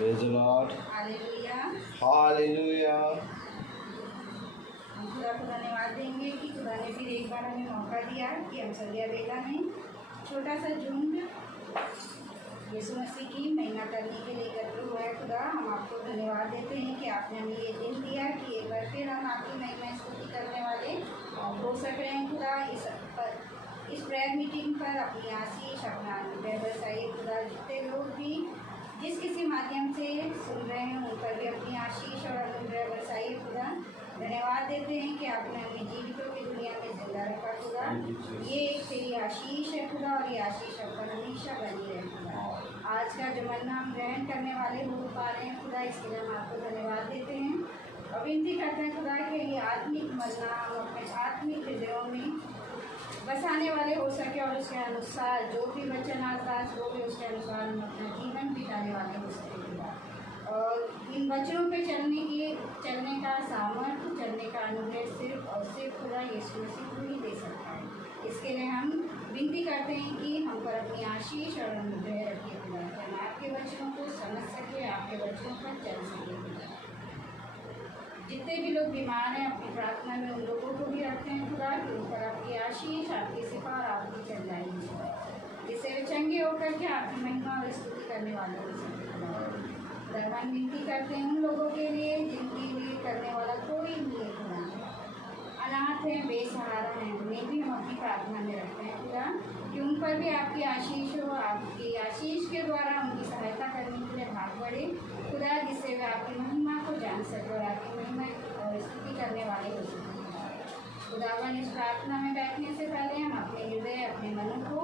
Praise the Lord. Hallelujah. Hallelujah. हम खुदा को धन्यवाद देंगे कि खुदा ने फिर एक बार हमें मौका दिया कि हम संध्या बेला में छोटा सा झुंड यीशु मसीह की महिमा करने के लिए एकत्र हुआ है। खुदा, हम आपको धन्यवाद देते हैं कि आपने हमें ये दिन दिया कि एक बार फिर हम आपकी महिमा स्तुति करने वाले हो सक रहे हैं। खुदा, इस प्रेयर मीटिंग पर अपनी आशीष अपना अनुग्रह बरसाइए। खुदा, जितने लोग भी जिस किसी माध्यम से सुन रहे हैं उन पर भी अपनी आशीष और अनुग्रह बरसाइए। खुदा, धन्यवाद देते हैं कि आपने हमें जीवितों की दुनिया में जिंदा रखा। खुदा, ये एक तेरी आशीष है खुदा, और ये आशीष हम पर हमेशा बनी रहे। खुदा, आज का जो मन्ना हम ग्रहण करने वाले हो पा रहे हैं खुदा, इसके लिए हम आपको धन्यवाद देते हैं और विनती करते हैं खुदा कि ये आत्मिक मन्ना हम अपने आत्मिक हृदयों में बसाने वाले हो सके और उसके अनुसार जो भी वचन आता है वो भी उसके अनुसार हम अपना जीवन बिताने वाले हो सके खुदा। और इन वचनों पे चलने का सामर्थ्य, चलने का अनुग्रह सिर्फ और सिर्फ खुदा यीशु मसीह को ही दे सकता है। इसके लिए हम विनती करते हैं कि हम पर अपनी आशीष और अनुग्रह रखिए खुदा, कि हम आपके वचनों को समझ सके, आपके वचनों पर चल सके खुदा। जितने भी लोग बीमार हैं अपनी प्रार्थना में उन लोगों को भी रखते हैं खुदा, कि उन पर आपकी आशीष, आपकी सिफा और आपकी चल जाएगी, जिससे वे चंगे होकर के आपकी महिमा और स्तुति करने वाले हो सके खुदा। धर्मान विनती करते हैं उन लोगों के लिए जिनकी लिए करने वाला कोई नहीं है खुदा, अनाथ हैं, बेसहारा हैं, उन्हें भी हम अपनी प्रार्थना में रखते हैं खुदा, कि उन पर भी आपकी आशीष हो, आपकी आशीष के द्वारा उनकी सहायता करने के लिए भाग बढ़े खुदा, जिससे वे आपकी महिमा को जान सके और आपकी महिमा और स्तुति करने वाले हो सके खुदावन। इस प्रार्थना में बैठने से पहले हम अपने हृदय, अपने मन को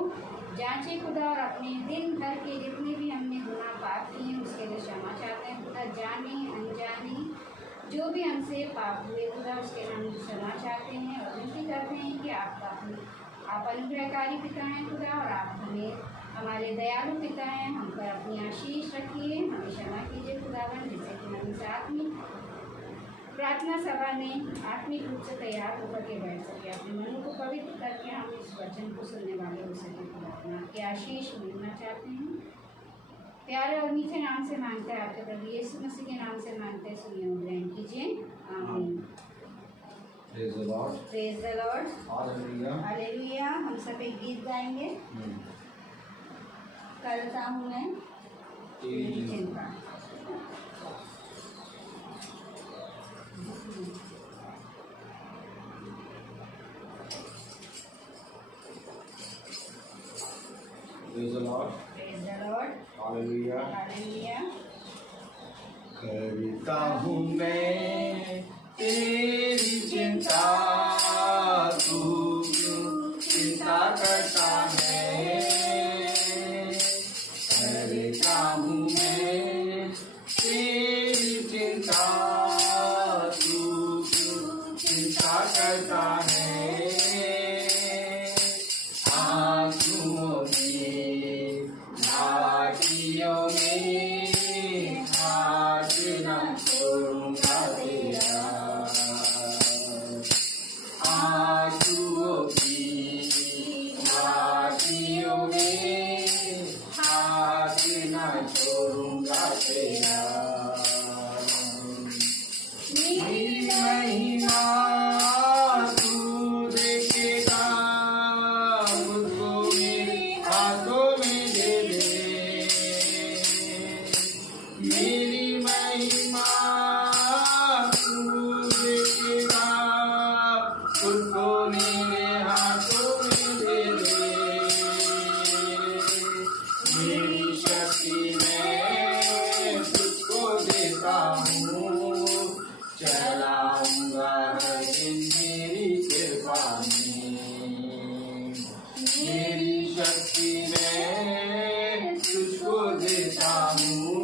जांचे खुदा, और अपने दिन भर के जितने भी हमने गुनाह पाप किए हैं उसके लिए क्षमा चाहते हैं खुदा। जाने अनजाने जो भी हमसे पाप हुए खुदा, उसके हम क्षमा चाहते हैं और विनती करते हैं कि आप अनुग्रहकारी पिता हैं खुदा, और आप हमें हमारे दयालु पिता हैं, हम पर अपनी आशीष रखिए, हमें क्षमा कीजिए खुदावन, जिससे कि हम इस आत्मिक प्रार्थना सभा में आत्मिक रूप से तैयार होकर के बैठ सके, अपने मनों को पवित्र करके हम इस वचन को सुनने वाले हो सके खुदा। आपकी आशीष मिलना चाहते हैं, प्यारे और मीठे नाम से मांगते हैं, आपके प्रभु यीशु मसीह के नाम से मांगते हैं, सुनिए और ग्रहण कीजिए, आमीन। Praise the Lord. Praise the Lord. Hallelujah. Hallelujah. हम सब एक गीत गाएंगे, करता हूँ मैं तेरी चिंता। Praise the Lord. Praise the Lord. Hallelujah. Hallelujah. करता हूँ मैं तेरी चिंता, तू क्यों चिंता करता है। करता हूँ मैं तेरी चिंता, तू क्यों चिंता करता है। आंसुओं की घाटियों में हाथ न छोड़ूंगा तेरा। आंसुओं की घाटियों में हाथ न छोड़ूंगा तेरा। मेरी महिमा तू देखेगा, मुझको मेरे हाथों में दे दे। मेरी महिमा तू देखेगा, मुझको मेरे हाथों में दे दे। मेरी शक्ति मैं तुझको देता हूँ, चलाऊंगा हर दिन मेरी कृपा में। मेरी शक्ति मैं तुझको देता हूँ,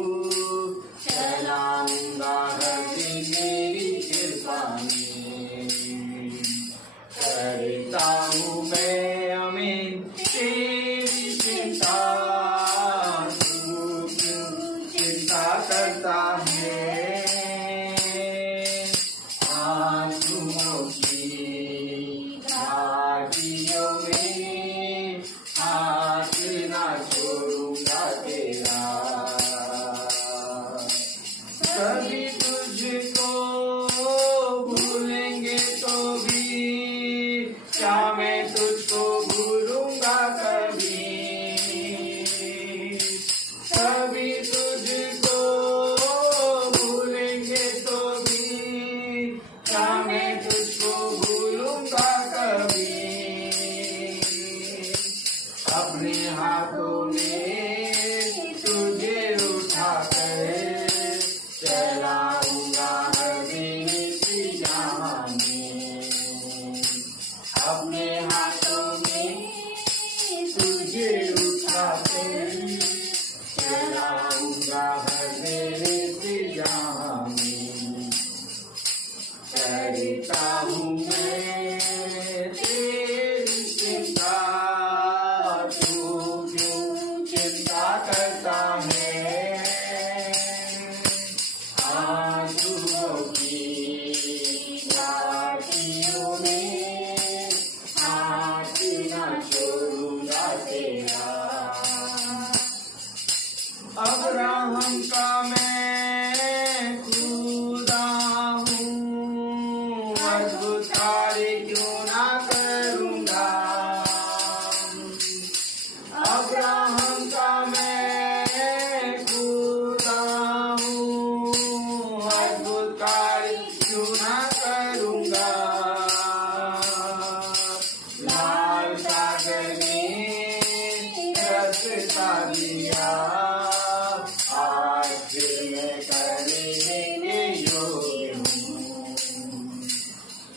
चलाऊंगा हर दिन मेरी कृपा में। करता हूँ मैं अमीन तेरी चिंता, तू क्यों चिंता करता है। आंसुओं की घाटियों में हाथ न छोड़ूंगा तेरा। राह मेरे सियामी करता हूँ मैं तेरी चिंता, तू क्यों चिंता करता है। आंसुओं की घाटियों में हाथ न छोड़ूंगा तेरा। अब्राहम का मैं खुदा हूँ, अद्भुत कार्य क्यों ना करूँगा। अब्राहम का मैं खुदा हूँ, अद्भुत कार्य क्यों ना करूँगा। लाल सागर में रास्ता दिया, आज फिर मैं करने के योग्य हूँ।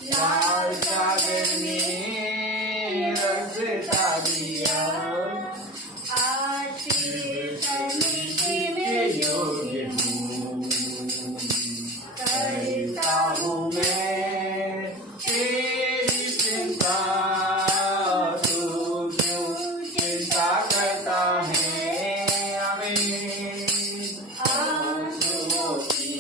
लाल सागर में रास्ता दिया, आज फिर करने के मैं योग्य हूँ। करता हूँ मैं तेरी चिंता, तू क्यों चिंता करता है। आमीन। आंसुओं की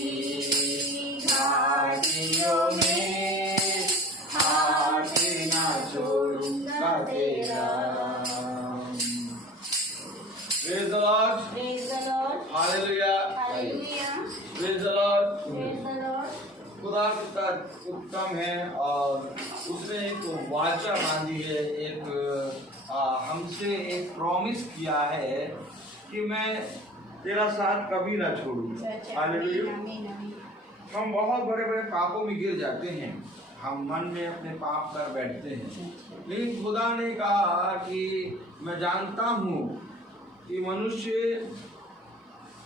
घाटियों में हाथ ना छोड़ूंगा तेरा। Praise the Lord. Praise the Lord. Hallelujah. Hallelujah. Praise the Lord. Praise the Lord. खुदा कितना उत्तम है और उसने एक वाचा बांधी है, एक हमसे एक प्रॉमिस किया है कि मैं तेरा साथ कभी ना छोड़ूंगा। हालेलुया। आमीन, आमीन। हम बहुत बड़े बड़े पापों में गिर जाते हैं, हम मन में अपने पाप कर बैठते हैं, लेकिन खुदा ने कहा कि मैं जानता हूँ कि मनुष्य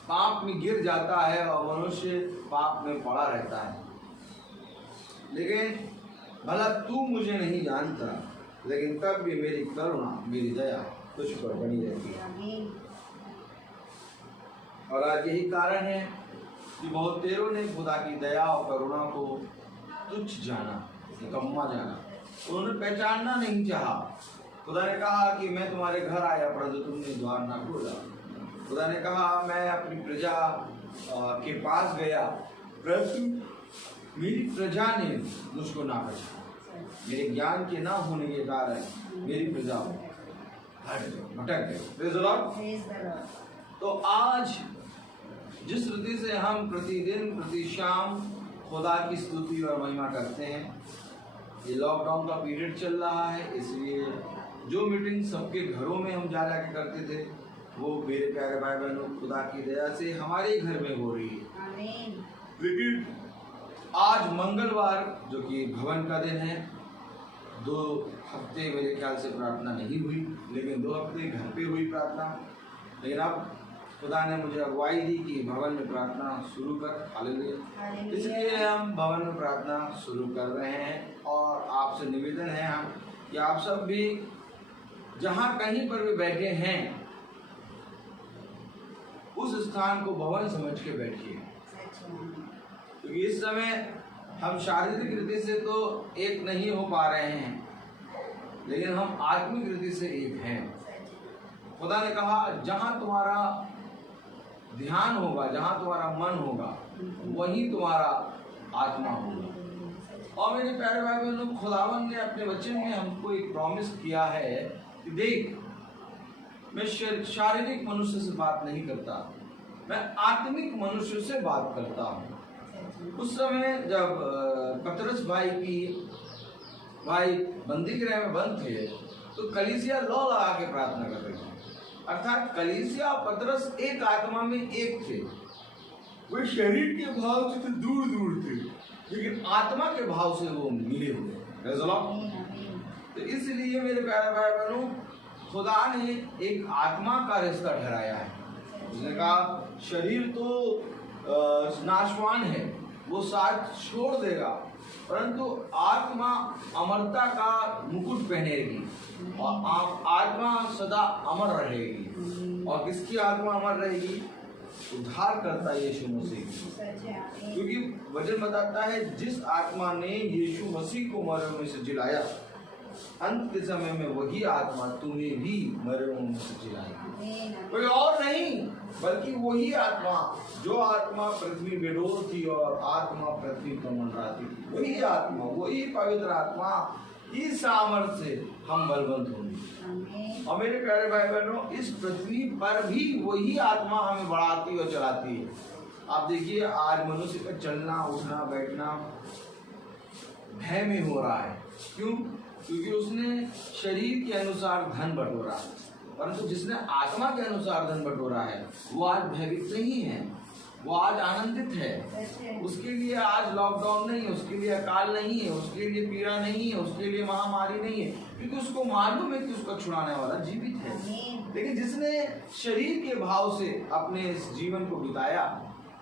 पाप में गिर जाता है और मनुष्य पाप में पड़ा रहता है, लेकिन भला तू मुझे नहीं जानता, लेकिन तब भी मेरी करुणा मेरी दया तुझ पर बनी रहती है। आमीन। और आज यही कारण है कि बहुत तेरों ने खुदा की दया और करुणा को तुच्छ जाना, निकम्मा जाना, उन्होंने पहचानना नहीं चाहा। खुदा ने कहा कि मैं तुम्हारे घर आया परंतु तुमने द्वार ना खोला। खुदा ने कहा मैं अपनी प्रजा के पास गया परंतु मेरी प्रजा ने मुझको ना पहचाना। मेरे ज्ञान के ना होने के कारण मेरी प्रजा भटक गई। Praise the Lord. Praise the Lord. तो आज जिस रीति से हम प्रतिदिन प्रति शाम खुदा की स्तुति और महिमा करते हैं, ये लॉकडाउन का पीरियड चल रहा है, इसलिए जो मीटिंग सबके घरों में हम जा के करते थे वो मेरे प्यारे भाई बहनों खुदा की दया से हमारे घर में हो रही है। आमीन। लेकिन आज मंगलवार जो कि भवन का दिन है, 2 हफ्ते मेरे ख्याल से प्रार्थना नहीं हुई, लेकिन 2 हफ्ते घर पे हुई प्रार्थना। लेकिन अब खुदा ने मुझे अगुवाई दी कि भवन में प्रार्थना शुरू कर। हालेलुया। इसलिए हम भवन में प्रार्थना शुरू कर रहे हैं और आपसे निवेदन है कि आप सब भी जहाँ कहीं पर भी बैठे हैं उस स्थान को भवन समझ के बैठिए, क्योंकि इस समय हम शारीरिक रीति से तो एक नहीं हो पा रहे हैं, लेकिन हम आत्मिक रीति से एक हैं। खुदा ने कहा जहाँ तुम्हारा ध्यान होगा, जहाँ तुम्हारा मन होगा, वहीं तुम्हारा आत्मा होगा। और मेरे प्यारे भाई बहनों, खुदावन ने अपने वचन में हमको एक प्रॉमिस किया है कि देख, मैं शारीरिक मनुष्य से बात नहीं करता, मैं आत्मिक मनुष्य से बात करता हूँ। उस समय जब पतरस भाई बंदी गृह में बंद थे, तो कलीसिया लौ लगा के प्रार्थना कर रही थी। अर्थात कलीसिया और पतरस एक आत्मा में एक थे। वे शरीर के भाव से तो दूर दूर थे, लेकिन आत्मा के भाव से वो मिले हुए। तो इसलिए मेरे प्यारे भाई बहनों, खुदा ने एक आत्मा का रिश्ता ठहराया है। उसने कहा शरीर तो नाशवान है, वो साथ छोड़ देगा, परंतु आत्मा अमरता का मुकुट पहनेगी और आत्मा सदा अमर रहेगी। और किसकी आत्मा अमर रहेगी? उद्धार करता है यीशु मसीह, सच है आमीन। क्योंकि वचन बताता है जिस आत्मा ने यीशु मसीह को मरे में से जिलाया, अंत के समय में वही आत्मा तुम्हें भी मरे में से जिलाएगी। कोई और नहीं बल्कि वही आत्मा, जो आत्मा पृथ्वी में डोलती और आत्मा पृथ्वी पर मंडराती थी, वही आत्मा, वही पवित्र आत्मा की सामर्थ्य से हम बलवंत होंगे। और मेरे प्यारे भाई बहनों, इस पृथ्वी पर भी वही आत्मा हमें बढ़ाती और चलाती है। आप देखिए आज मनुष्य का चलना उठना बैठना भय में हो रहा है। क्यों? क्योंकि उसने शरीर के अनुसार धन बटोरा, परंतु जिसने आत्मा के अनुसार धन बटोरा है वो आज भयभीत नहीं है, वो आज आनंदित है। उसके लिए आज लॉकडाउन नहीं है, उसके लिए अकाल नहीं है, उसके लिए पीड़ा नहीं है, उसके लिए महामारी नहीं है, क्योंकि उसको मालूम है कि उसका छुड़ाने वाला जीवित है। लेकिन जिसने शरीर के भाव से अपने इस जीवन को बिताया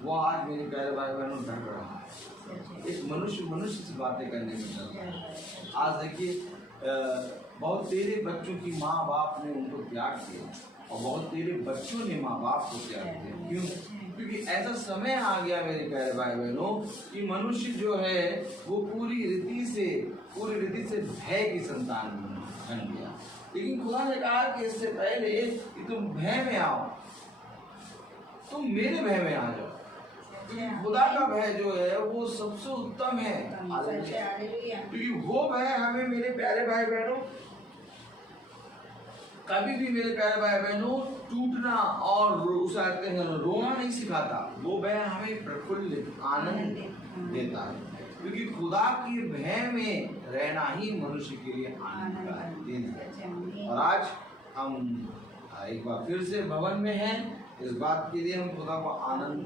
वो आज मेरे प्यारे भाई बहनों डर रहा है। इस मनुष्य से बातें करने में डर रहा है। आज देखिए बहुत तेरे बच्चों की माँ बाप ने उनको त्याग किया और बहुत तेरे बच्चों ने माँ बाप को त्याग दिया। क्यों? क्योंकि ऐसा समय आ गया मेरे प्यारे भाई बहनों कि मनुष्य जो है वो पूरी रीति से भय की संतान बन गया। लेकिन खुदा ने कहा कि इससे पहले कि तुम भय में आओ, तुम मेरे भय में आ जाओ, क्योंकि खुदा का भय जो है वो सबसे उत्तम है। क्योंकि वो भय हमें मेरे प्यारे भाई बहनों कभी भी मेरे प्यारे भाई बहनों टूटना और रोना नहीं सिखाता। वो भय हमें प्रफुल्लित आनंद देता है, क्योंकि खुदा के भय में रहना ही मनुष्य के लिए आनंद का दिन है। और आज हम एक बार फिर से भवन में हैं, इस बात के लिए हम खुदा को आनंद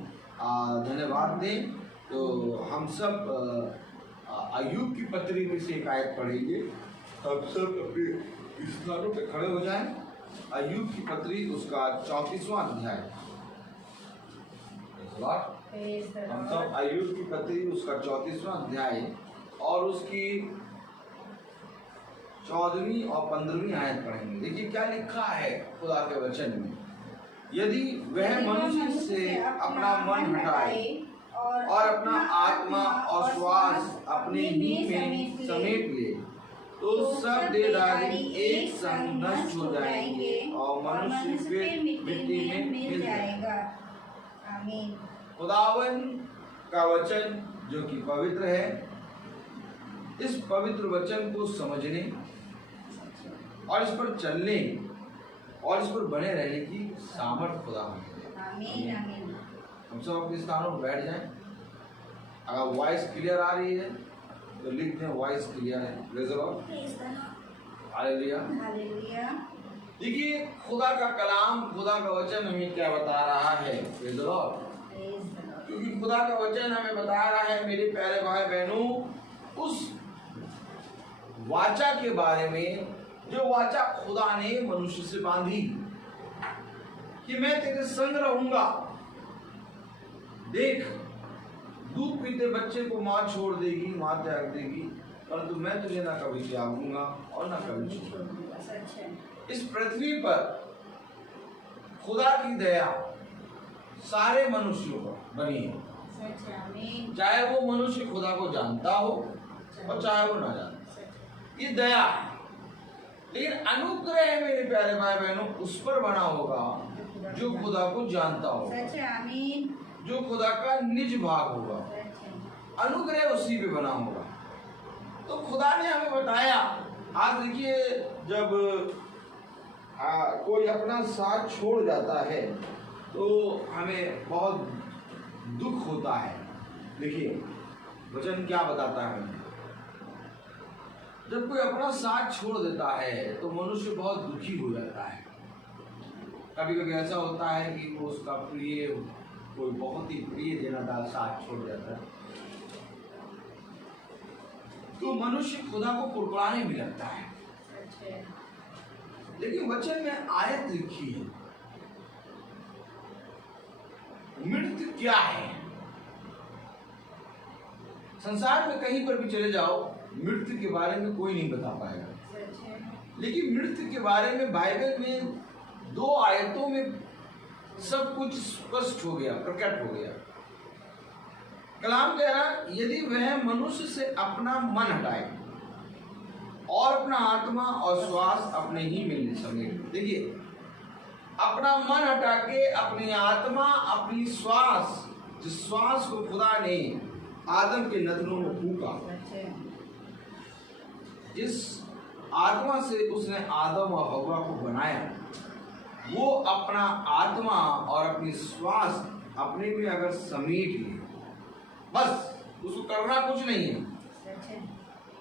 धन्यवाद दें। तो हम सब अय्यूब की पत्री में से एक आयत पढ़ेंगे। हम सब अपने स्थानों पे खड़े हो जाएं। अय्यूब की पत्री उसका 34वां अध्याय। हम सब अय्यूब की पत्री उसका 34वां अध्याय और उसकी 14वीं और 15वीं आयत पढ़ेंगे। देखिए क्या लिखा है खुदा के वचन में। यदि वह मनुष्य से अपना मन हटाए और अपना आत्मा और श्वास अपने ही में समेट ले तो सब देहधारी एक संग नष्ट हो जाएंगे और मनुष्य फिर मिट्टी में मिल जाएगा। आमीन। खुदावन का वचन जो कि पवित्र है, इस पवित्र वचन को समझने और इस पर चलने और इस पर बने रहने की सामर्थ खुदा आमीन। आमीन। हम सब अपने स्थानों पर बैठ जाएं। अगर वॉइस क्लियर आ रही है तो लिख दें वॉइस क्लियर है। Praise the Lord, hallelujah. देखिए खुदा का कलाम, खुदा का वचन हमें क्या बता रहा है। Praise the Lord. क्योंकि खुदा का वचन हमें बता रहा है मेरे प्यारे भाई बहनों उस वाचा के बारे में जो वाचा खुदा ने मनुष्य से बांधी कि मैं तेरे संग रहूंगा। देख, दूध पीते बच्चे को माँ छोड़ देगी, माँ त्याग देगी, परंतु मैं तुझे ना कभी त्यागूंगा और ना कभी छोड़ूंगा। इस पृथ्वी पर खुदा की दया सारे मनुष्यों पर बनी है, चाहे वो मनुष्य खुदा को जानता हो और चाहे वो ना जानता। ये दया है, लेकिन अनुग्रह है मेरे प्यारे भाई बहनों उस पर बना होगा जो खुदा को जानता होगा, जो खुदा का निज भाग होगा। अनुग्रह उसी पे बना होगा। तो खुदा ने हमें बताया। आज देखिए जब कोई अपना साथ छोड़ जाता है तो हमें बहुत दुख होता है। देखिए वचन क्या बताता है, जब कोई अपना साथ छोड़ देता है तो मनुष्य बहुत दुखी हो जाता है। कभी कभी ऐसा होता है कि वो उसका प्रिय, कोई बहुत ही प्रिय देनादार साथ छोड़ जाता है तो मनुष्य खुदा को कुड़कुड़ाने भी लगता है। लेकिन वचन में आयत लिखी है, मृत्यु क्या है। संसार में कहीं पर भी चले जाओ मृत्यु के बारे में कोई नहीं बता पाएगा, लेकिन मृत्यु के बारे में बाइबल में 2 आयतों में सब कुछ स्पष्ट हो गया, प्रकट हो गया। कलाम कह रहा यदि वह मनुष्य से अपना मन हटाए और अपना आत्मा और श्वास अपने ही में समेट। देखिए, अपना मन हटा के अपनी आत्मा, अपनी श्वास, जिस श्वास को खुदा ने आदम के नथनों में फूंका, जिस आत्मा से उसने आदम और हव्वा को बनाया, वो अपना आत्मा और अपनी श्वास अपने में अगर समेट ले, बस उसको करना कुछ नहीं है।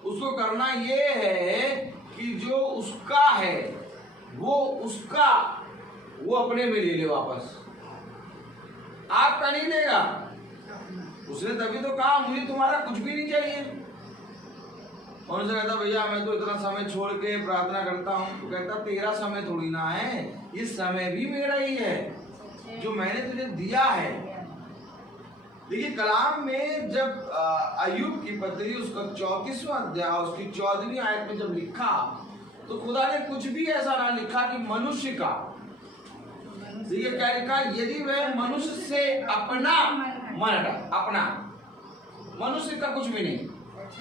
उसको करना ये है कि जो उसका है वो उसका, वो अपने में ले ले वापस। आपका नहीं लेगा। उसने तभी तो कहा मुझे तुम्हारा कुछ भी नहीं चाहिए। कौन सा कहता भैया मैं तो इतना समय छोड़ के प्रार्थना करता हूँ, तो कहता तेरा समय थोड़ी ना है, ये समय भी मेरा ही है जो मैंने तुझे दिया है। देखिए, कलाम में जब अय्यूब की पत्री उसका 34वां अध्याय उसकी 14वीं आयत में जब लिखा, तो खुदा ने कुछ भी ऐसा ना लिखा कि मनुष्य का। देखिए क्या लिखा, यदि वह मनुष्य से अपना मन हटा, अपना, मनुष्य का कुछ भी नहीं,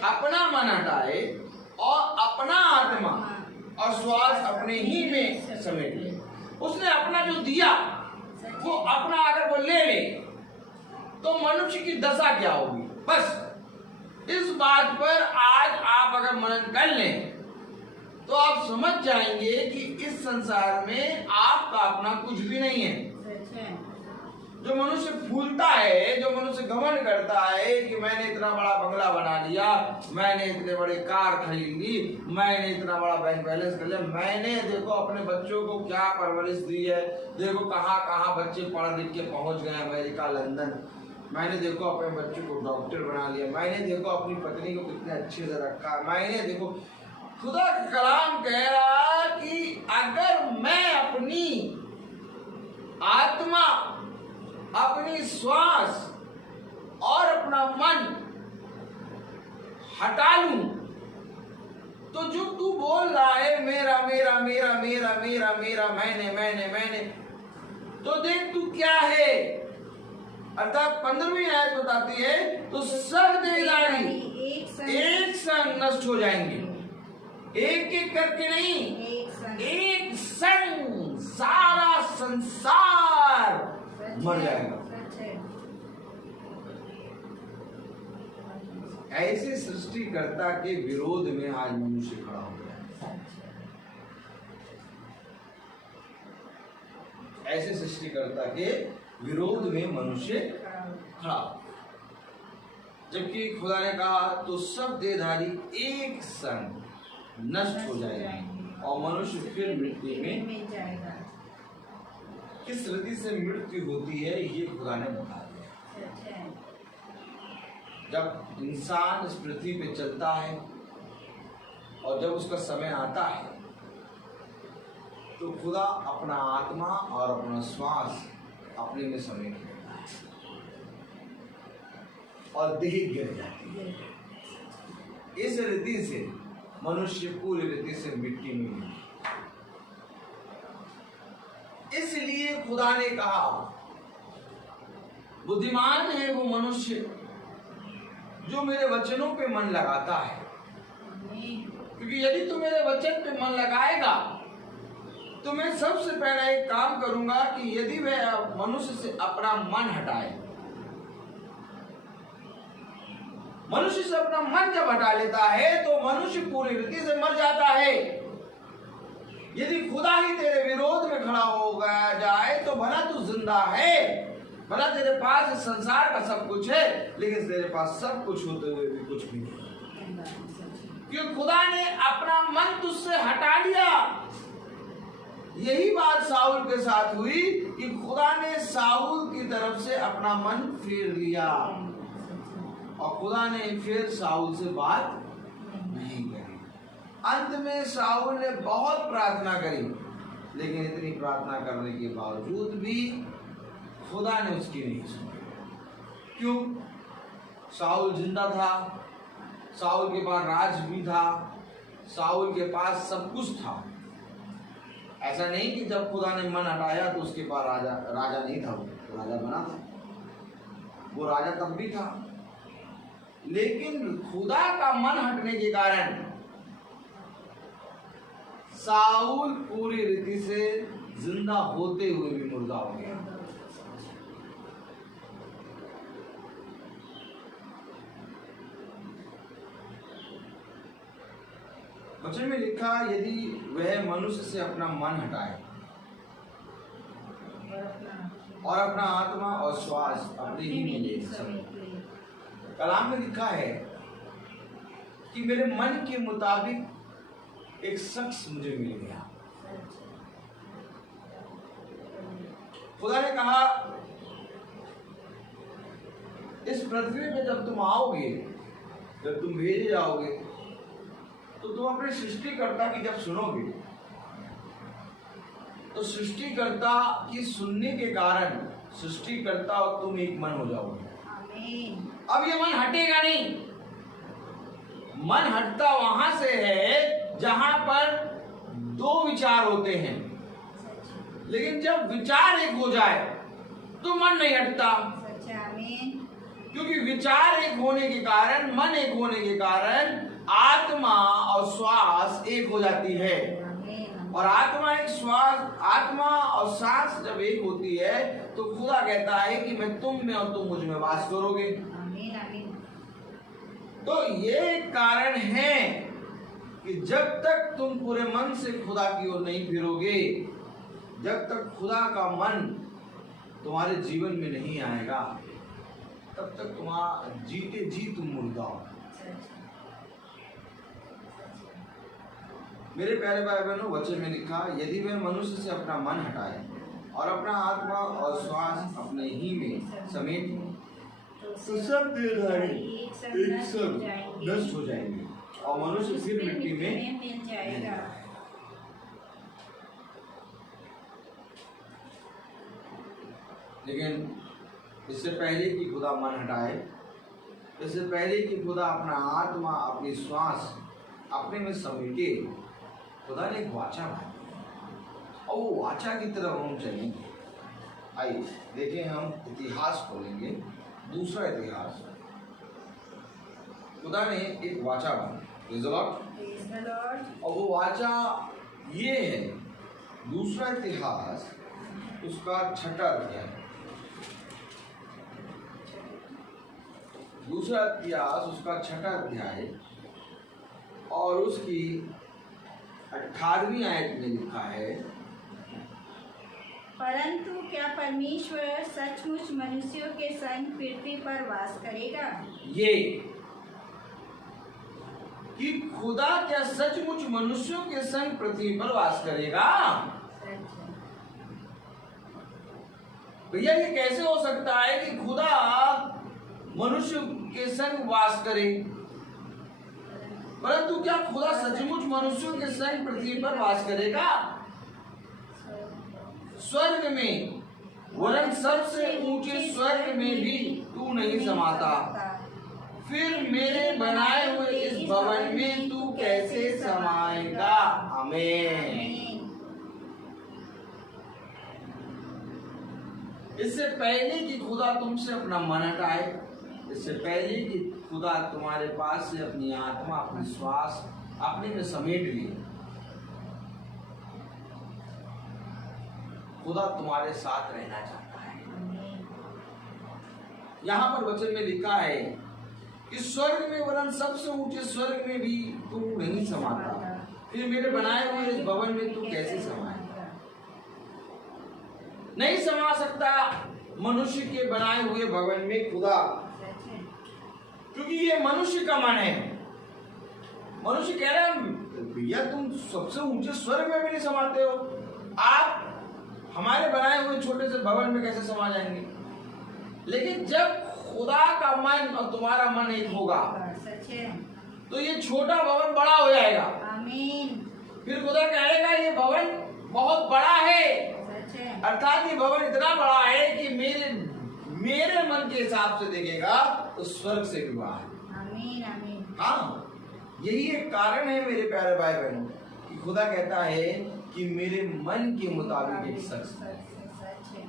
अपना मन हटाए और अपना आत्मा और श्वास अपने ही में समेट ले। उसने अपना जो दिया वो अपना अगर वो ले ले तो मनुष्य की दशा क्या होगी। बस इस बात पर आज आप अगर मनन कर लें तो आप समझ जाएंगे कि इस संसार में आपका अपना कुछ भी नहीं है। जो मनुष्य फूलता है, जो मनुष्य घमंड करता है कि मैंने इतना बड़ा बंगला बना लिया, मैंने इतने बड़े कार खरीद ली, मैंने इतना बड़ा बैंक बैलेंस कर लिया, मैंने देखो अपने बच्चों को क्या परवरिश दी है, देखो कहाँ कहाँ बच्चे पढ़ लिख के पहुंच गए, अमेरिका, लंदन, मैंने देखो अपने बच्चों को डॉक्टर बना लिया, मैंने देखो अपनी पत्नी को कितने अच्छे से रखा, मैंने देखो। खुदा का कलाम कह रहा कि अगर मैं अपनी आत्मा, अपनी श्वास और अपना मन हटा लूं, तो जो तू बोल रहा है मेरा मेरा मेरा मेरा मेरा मेरा, मैंने मैंने मैंने, तो देख तू क्या है। अर्थात 15वीं आयत बताती है तो सब देहधारी एक संग नष्ट हो जाएंगे, एक एक करके नहीं, एक संग सारा संसार मर जाएगा। ऐसे सृष्टिकर्ता के विरोध में आज मनुष्य खड़ा हो गया। ऐसे सृष्टिकर्ता के विरोध में मनुष्य खड़ा, जबकि खुदा ने कहा तो सब देहधारी एक संग नष्ट हो जाएगा और मनुष्य फिर मिट्टी में जाएगा। किस रीति से मृत्यु होती है ये खुदा ने बता दिया। जब इंसान इस पृथ्वी पे चलता है और जब उसका समय आता है तो खुदा अपना आत्मा और अपना श्वास अपने में समेट लेता है और देह गिर जाती है। इस रीति से मनुष्य पूरी रीति से मिट्टी में गिर। इसलिए खुदा ने कहा बुद्धिमान है वो मनुष्य जो मेरे वचनों पे मन लगाता है, क्योंकि यदि तू मेरे वचन पे मन लगाएगा तो मैं सबसे पहले एक काम करूंगा कि यदि वह मनुष्य से अपना मन हटाए, मनुष्य से अपना मन जब हटा लेता है तो मनुष्य पूरी रीति से मर जाता है। यदि खुदा ही तेरे विरोध में खड़ा हो गया जाए तो भला तू जिंदा है, भला तेरे पास इस संसार का सब कुछ है, लेकिन तेरे पास सब कुछ होते हुए भी कुछ भी नहीं, क्योंकि खुदा ने अपना मन तुझसे हटा लिया। यही बात साउल के साथ हुई कि खुदा ने साउल की तरफ से अपना मन फेर लिया और खुदा ने फिर साउल से बात नहीं करी। अंत में साउल ने बहुत प्रार्थना करी, लेकिन इतनी प्रार्थना करने के बावजूद भी खुदा ने उसकी नहीं सुनी। क्यों? साउल जिंदा था, साउल के पास राज भी था, साउल के पास सब कुछ था, ऐसा नहीं कि जब खुदा ने मन हटाया तो उसके बाद राजा नहीं था, वो राजा बना था, वो राजा तब भी था। लेकिन खुदा का मन हटने के कारण साउल पूरी रीति से जिंदा होते हुए भी मुर्दा हो गया। वचन में लिखा, यदि वह मनुष्य से अपना मन हटाए और अपना आत्मा और श्वास अपने ही में ले सके। कलाम में लिखा है कि मेरे मन के मुताबिक एक शख्स मुझे मिल गया। खुदा ने कहा, इस पृथ्वी पे जब तुम आओगे, जब तुम भेजे जाओगे, तो तुम अपने सृष्टिकर्ता की जब सुनोगे तो सृष्टिकर्ता की सुनने के कारण सृष्टिकर्ता और तुम एक मन हो जाओगे। अब ये मन हटेगा नहीं। मन हटता वहां से है जहां पर दो विचार होते हैं, लेकिन जब विचार एक हो जाए तो मन नहीं हटता। क्योंकि विचार एक होने के कारण, मन एक होने के कारण आत्मा और श्वास एक हो जाती है। और आत्मा और सांस जब एक होती है तो खुदा कहता है कि मैं तुम में और तुम मुझ में वास करोगे। तो ये कारण है कि जब तक तुम पूरे मन से खुदा की ओर नहीं फिरोगे, जब तक खुदा का मन तुम्हारे जीवन में नहीं आएगा, तब तक तुम्हारा जीते जी तुम मुर्दा हो। मेरे प्यारे भाई बहनों, वचन में लिखा, यदि वह मनुष्य से अपना मन हटाए और अपना आत्मा और श्वास अपने ही में समेट तो सब देहधारी एक सब नष्ट हो जाएंगे और मनुष्य फिर मिट्टी में मिल जाएगा। लेकिन इससे पहले कि खुदा मन हटाए, इससे पहले कि खुदा अपना आत्मा, अपनी श्वास अपने में समेटे, खुदा ने एक वाचा बनाई और वो वाचा की तरफ हम चलेंगे। आइए देखें, हम इतिहास खोलेंगे, दूसरा इतिहास। खुदा ने एक वाचा बनाई और वो वाचा ये है, दूसरा इतिहास उसका 6वां अध्याय, दूसरा इतिहास उसका 6वां अध्याय और उसकी 18वीं आयत में लिखा है, परंतु क्या परमेश्वर सचमुच मनुष्यों के संग पृथ्वी पर वास करेगा? ये कि खुदा क्या सचमुच मनुष्यों के संग पृथ्वी पर वास करेगा? भैया ये कैसे हो सकता है कि खुदा मनुष्य के संग वास करे? परंतु क्या खुदा सचमुच मनुष्यों के संग पृथ्वी पर वास करेगा? स्वर्ग में, वरन सबसे ऊंचे स्वर्ग में भी तू नहीं समाता, फिर मेरे बनाए हुए इस भवन में तू कैसे समाएगा? आमीन। इससे पहले कि खुदा तुमसे अपना मन हटाए, इससे पहले कि खुदा तुम्हारे पास से अपनी आत्मा, अपनी श्वास अपने में समेट लिए, खुदा तुम्हारे साथ रहना चाहता है। यहाँ पर वचन में लिखा है कि स्वर्ग में, वरन सबसे ऊंचे स्वर्ग में भी तू नहीं समाता, फिर मेरे बनाए हुए इस भवन में तू कैसे समाएगा? नहीं समा सकता मनुष्य के बनाए हुए भवन में खुदा, क्योंकि ये मनुष्य का मन है। मनुष्य कह रहा है, भैया तुम सबसे ऊंचे स्वर्ग में भी नहीं समाते हो, आप हमारे बनाए हुए छोटे से भवन में कैसे समा जाएंगे? लेकिन जब खुदा का मन और तुम्हारा मन एक होगा तो ये छोटा भवन बड़ा हो जाएगा। आमीन। फिर खुदा कहेगा ये भवन बहुत बड़ा है, अर्थात ये भवन इतना बड़ा है कि मेरे मन के हिसाब से देखेगा तो स्वर्ग से भी बड़ा है। आमीन आमीन। हाँ, यही एक कारण है मेरे प्यारे भाई बहनों कि खुदा कहता है कि मेरे मन के मुताबिक एक शख्स है। सच है।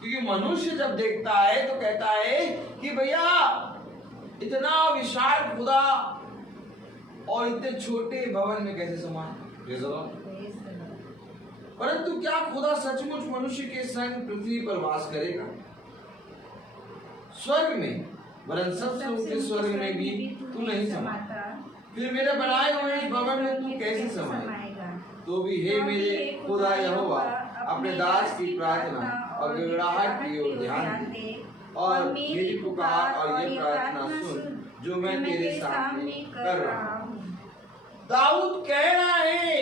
क्योंकि मनुष्य जब देखता है तो कहता है कि भैया इतना विशाल खुदा और इतने छोटे भवन में कैसे समाये। परंतु क्या खुदा सचमुच मनुष्य के संग पृथ्वी पर वास करेगा? स्वर्ग में, वरन सबसे ऊंचे स्वर्ग में भी तू नहीं समाता, फिर मेरे बनाए हुए इस भवन में तू कैसे समाएगा? तो भी हे मेरे खुदा यहोवा, अपने दास की प्रार्थना और गिड़गिड़ाहट की ओर ध्यान दे और मेरी पुकार और ये प्रार्थना सुन जो मैं तेरे सामने कर रहा हूँ। दाऊद कह रहा है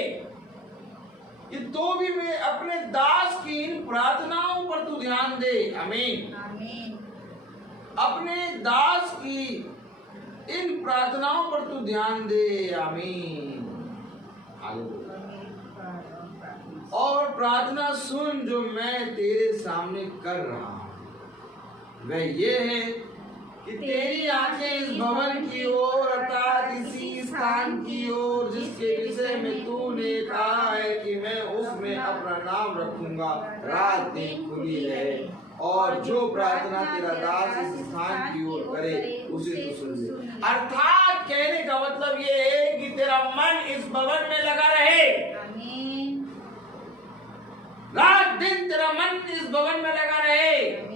कि तो भी मैं अपने दास की इन प्रार्थनाओं पर तू ध्यान दे। आमीन। अपने दास की इन प्रार्थनाओं पर तू ध्यान दे। आमीन। और प्रार्थना सुन जो मैं तेरे सामने कर रहा हूँ। वह ये है कि तेरी आंखें इस भवन की ओर अर्थात इसी स्थान की ओर जिसके विषय में तूने कहा है कि मैं उसमें अपना नाम रखूंगा, रात दिन खुली रहे। और जो प्रार्थना तेरा दास इस स्थान की ओर करे उसे तू सुन ले। अर्थात कहने का मतलब ये है कि तेरा मन इस भवन में लगा रहे। रात दिन तेरा मन इस भवन में लगा रहे।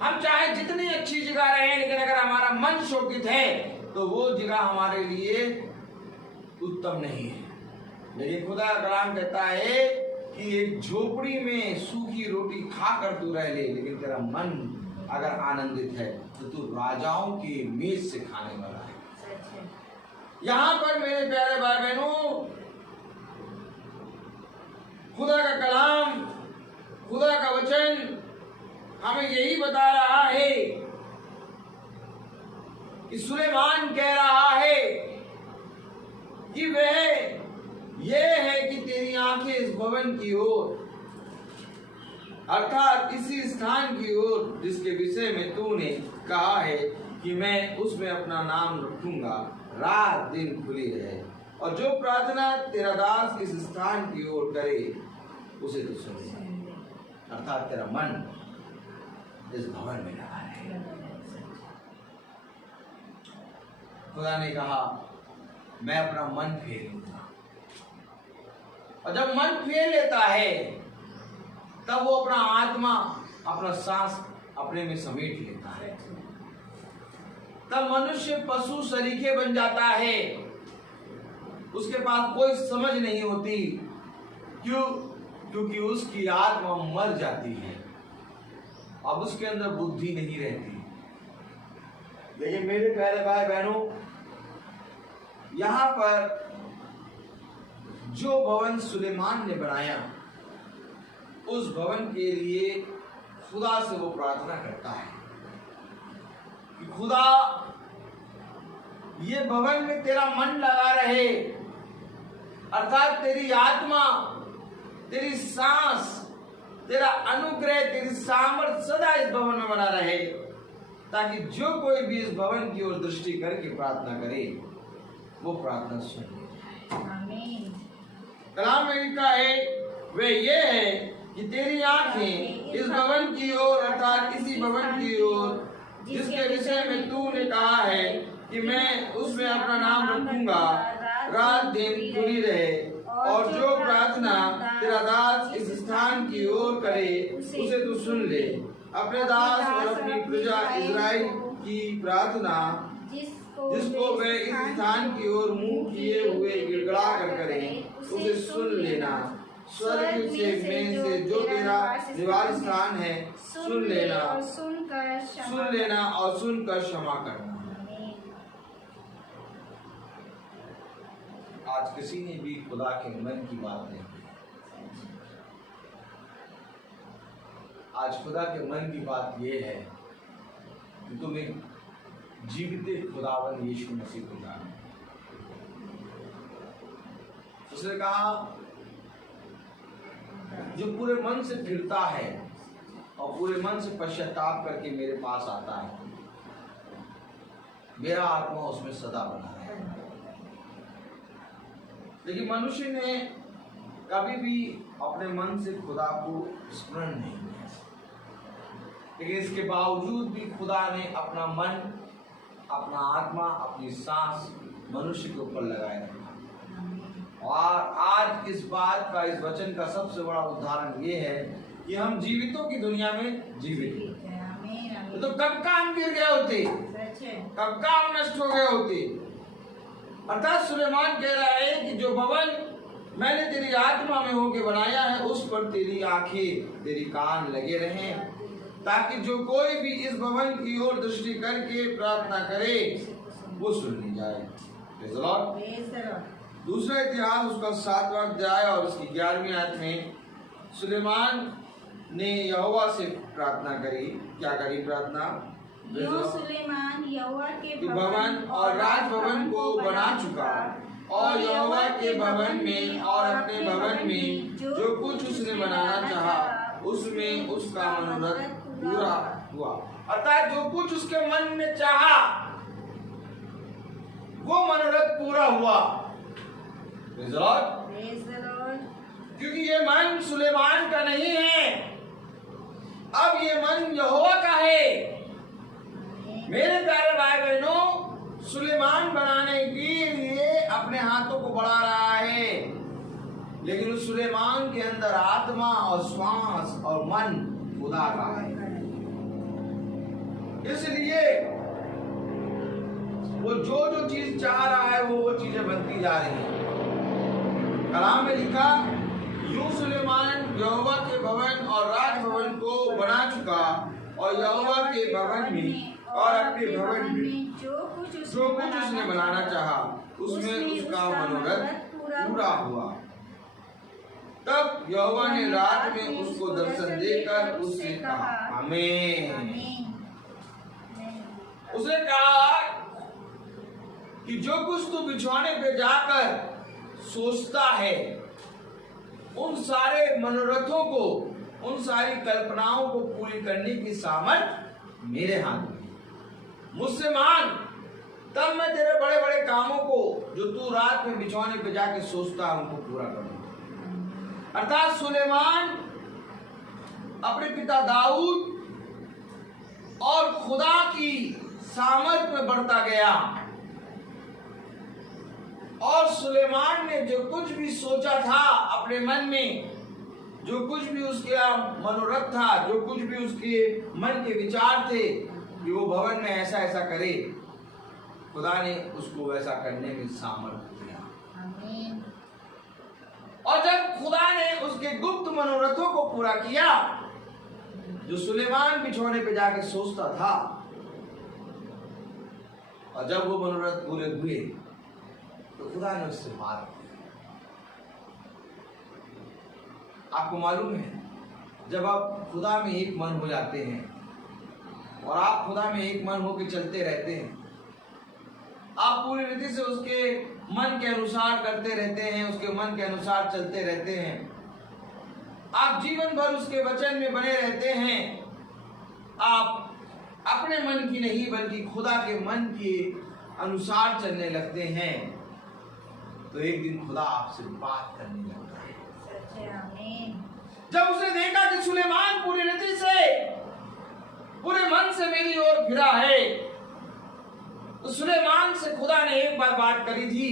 हम चाहे जितनी अच्छी जगह रहे, लेकिन अगर हमारा मन शोकित है तो वो जगह हमारे लिए उत्तम नहीं है। लेकिन खुदा का कलाम कहता है कि एक झोपड़ी में सूखी रोटी खाकर तू रह ले, लेकिन तेरा मन अगर आनंदित है तो तू राजाओं की मेज से खाने वाला है। यहाँ पर मेरे प्यारे भाई बहनों, खुदा का कलाम, खुदा का वचन हमें यही बता रहा है कि सुलेमान कह रहा है कि वह ये है कि तेरी आंखें इस भवन की ओर अर्थात इसी स्थान की ओर जिसके विषय में तूने कहा है कि मैं उसमें अपना नाम रखूंगा, रात दिन खुली रहे। और जो प्रार्थना तेरा दास इस स्थान की ओर करे उसे तो सुन। अर्थात तेरा मन इस भवन में लगा है। खुदा ने कहा मैं अपना मन फेर लूंगा। और जब मन फेर लेता है तब वो अपना आत्मा, अपना सांस अपने में समेट लेता है। तब मनुष्य पशु सरीखे बन जाता है। उसके पास कोई समझ नहीं होती। क्यों? क्योंकि उसकी आत्मा मर जाती है, अब उसके अंदर बुद्धि नहीं रहती। लेकिन मेरे प्यारे भाई बहनों, यहाँ पर जो भवन सुलेमान ने बनाया, उस भवन के लिए खुदा से वो प्रार्थना करता है कि खुदा ये भवन में तेरा मन लगा रहे, अर्थात तेरी आत्मा, तेरी सांस, तेरा अनुग्रह, तेरी सामर्थ सदा इस भवन में बना रहे, ताकि जो कोई भी इस भवन की ओर दृष्टि करके प्रार्थना करे वो प्रार्थना सुन ले। आमीन। कलाम में लिखा है वे ये है कि तेरी आंखें इस भवन की ओर अर्थात इसी भवन की ओर जिसके विषय में तूने कहा है कि मैं उसमें अपना नाम रखूंगा, रात दिन खुली रहे। और जो प्रार्थना तेरा दास इस स्थान की ओर करे उसे तू सुन ले। अपने दास और अपनी प्रजा इज़राइल की प्रार्थना जिसको वे इस स्थान की ओर मुंह किए हुए गिड़गिड़ा कर करें उसे सुन लेना। स्वर्ग से में से जो तेरा निवास स्थान है सुन लेना और सुनकर क्षमा करना। आज किसी ने भी खुदा के मन की बात नहीं की। आज खुदा के मन की बात यह है कि तुम एक जीवित खुदावन यीशु मसीह को जानो। उसने कहा जो पूरे मन से फिरता है और पूरे मन से पश्चाताप करके मेरे पास आता है, मेरा आत्मा उसमें सदा बना है। लेकिन मनुष्य ने कभी भी अपने मन से खुदा को स्मरण नहीं किया, लेकिन इसके बावजूद भी खुदा ने अपना मन, अपना आत्मा, अपनी सांस मनुष्य के ऊपर लगाए रखा। और आज इस बात का, इस वचन का सबसे बड़ा उदाहरण ये है कि हम जीवितों की दुनिया में जीवित हैं। तो कब का हम गिर गए होते, कब का हम नष्ट हो गए होते। अर्थात सुलेमान कह रहा है कि जो भवन मैंने तेरी आत्मा में होके बनाया है उस पर तेरी आंखें, तेरी कान लगे रहें, ताकि जो कोई भी इस भवन की ओर दृष्टि करके प्रार्थना करे वो सुन ली जाए। दूसरा इतिहास उसका 7वां अध्याय और उसकी 11वीं आयत में सुलेमान ने यहोवा से प्रार्थना करी। क्या करी प्रार्थना? सुलेमान यहोवा के भवन और राजभवन को बना चुका, और यहोवा के भवन में और अपने भवन में जो कुछ उसने बनाना चाहा उसमें उसका मनोरथ पूरा हुआ। अर्थात जो कुछ उसके मन में चाहा वो मनोरथ पूरा हुआ। क्योंकि ये मन सुलेमान का नहीं है, अब ये मन यहोवा का है। मेरे प्यारे भाई बहनों, सुलेमान बनाने के लिए अपने हाथों को बढ़ा रहा है, लेकिन उस सुलेमान के अंदर आत्मा और श्वास और मन खुदा का है। इसलिए वो जो चीज चाह रहा है वो चीजें बनती जा रही हैं। कलाम में लिखा, यूं सुलेमान यहोवा के भवन और राजभवन को बना चुका, और यहोवा के भवन में और अपने भवन में जो कुछ उसने बनाना चाहा उसमें उसका मनोरथ पूरा हुआ। तब यहोवा ने रात में उसको दर्शन देकर उससे कहा, आमीन। उसने कहा कि जो कुछ तू बिछौने पे जाकर सोचता है, उन सारे मनोरथों को, उन सारी कल्पनाओं को पूरी करने की सामर्थ मेरे हाथ में। मुझसे मांग, तब मैं तेरे बड़े बड़े कामों को जो तू रात में बिछौने पे जाके सोचता है उनको पूरा करूंगा। अर्थात सुलेमान अपने पिता दाऊद और खुदा की सामर्थ में बढ़ता गया, और सुलेमान ने जो कुछ भी सोचा था अपने मन में, जो कुछ भी उसके मनोरथ था, जो कुछ भी उसके मन के विचार थे कि वो भवन में ऐसा ऐसा करे, खुदा ने उसको वैसा करने में सामर्थ्य दिया। आमीन। और जब खुदा ने उसके गुप्त मनोरथों को पूरा किया, जो सुलेमान बिछौने पे जाके सोचता था, और जब वो मनोरथ पूरे हुए तो खुदा ने उससे मार दिया। आपको मालूम है, जब आप खुदा में एक मन हो जाते हैं और आप खुदा में एक मन होकर चलते रहते हैं, आप पूरी रीति से उसके मन के अनुसार करते रहते हैं, उसके मन के अनुसार चलते रहते हैं, आप जीवन भर उसके वचन में बने रहते हैं, आप अपने मन की नहीं बल्कि खुदा के मन के अनुसार चलने लगते हैं, तो एक दिन खुदा आपसे बात करने लगता है। जब उसने देखा कि सुलेमान पूरी रीति से, पूरे मन से मेरी ओर फिरा है, तो सुलेमान से खुदा ने एक बार बात करी थी।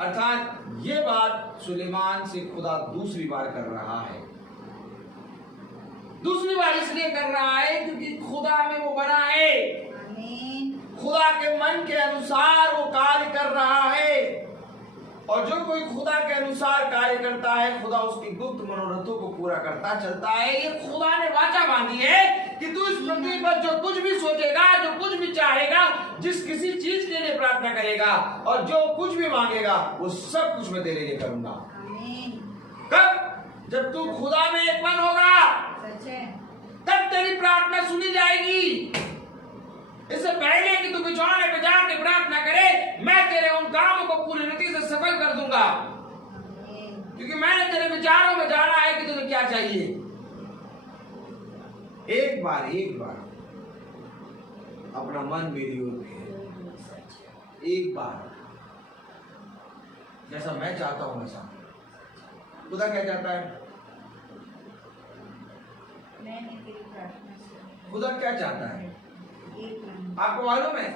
अर्थात ये बात सुलेमान से खुदा दूसरी बार कर रहा है। दूसरी बार इसलिए कर रहा है क्योंकि खुदा में वो बना है, खुदा के मन के अनुसार वो कार्य कर रहा है, और जो कोई खुदा के अनुसार कार्य करता है, खुदा उसकी गुप्त मनोरथों को पूरा करता चलता है। ये खुदा ने वाचा बांधी है कि तू इस पृथ्वी पर जो कुछ भी सोचेगा, जो कुछ भी चाहेगा, जिस किसी चीज के लिए प्रार्थना करेगा और जो कुछ भी मांगेगा, वो सब कुछ मैं तेरे लिए करूंगा। कब? जब तू खुदा में एक मन होगा, तब तेरी प्रार्थना सुनी जाएगी। इससे पहले कि तू बिछौने पे जाके प्रार्थना करे, मैं तेरे उन कामों को पूरी रीति से सफल कर दूंगा, क्योंकि मैंने तेरे विचारों में जाना है कि तुझे क्या चाहिए। एक बार अपना मन मेरी ओर फेर, एक बार जैसा मैं चाहता हूं वैसा। खुदा क्या चाहता है? मैंने तेरी प्रार्थना सुनी। खुदा क्या चाहता है? एक मन। आपको मालूम है,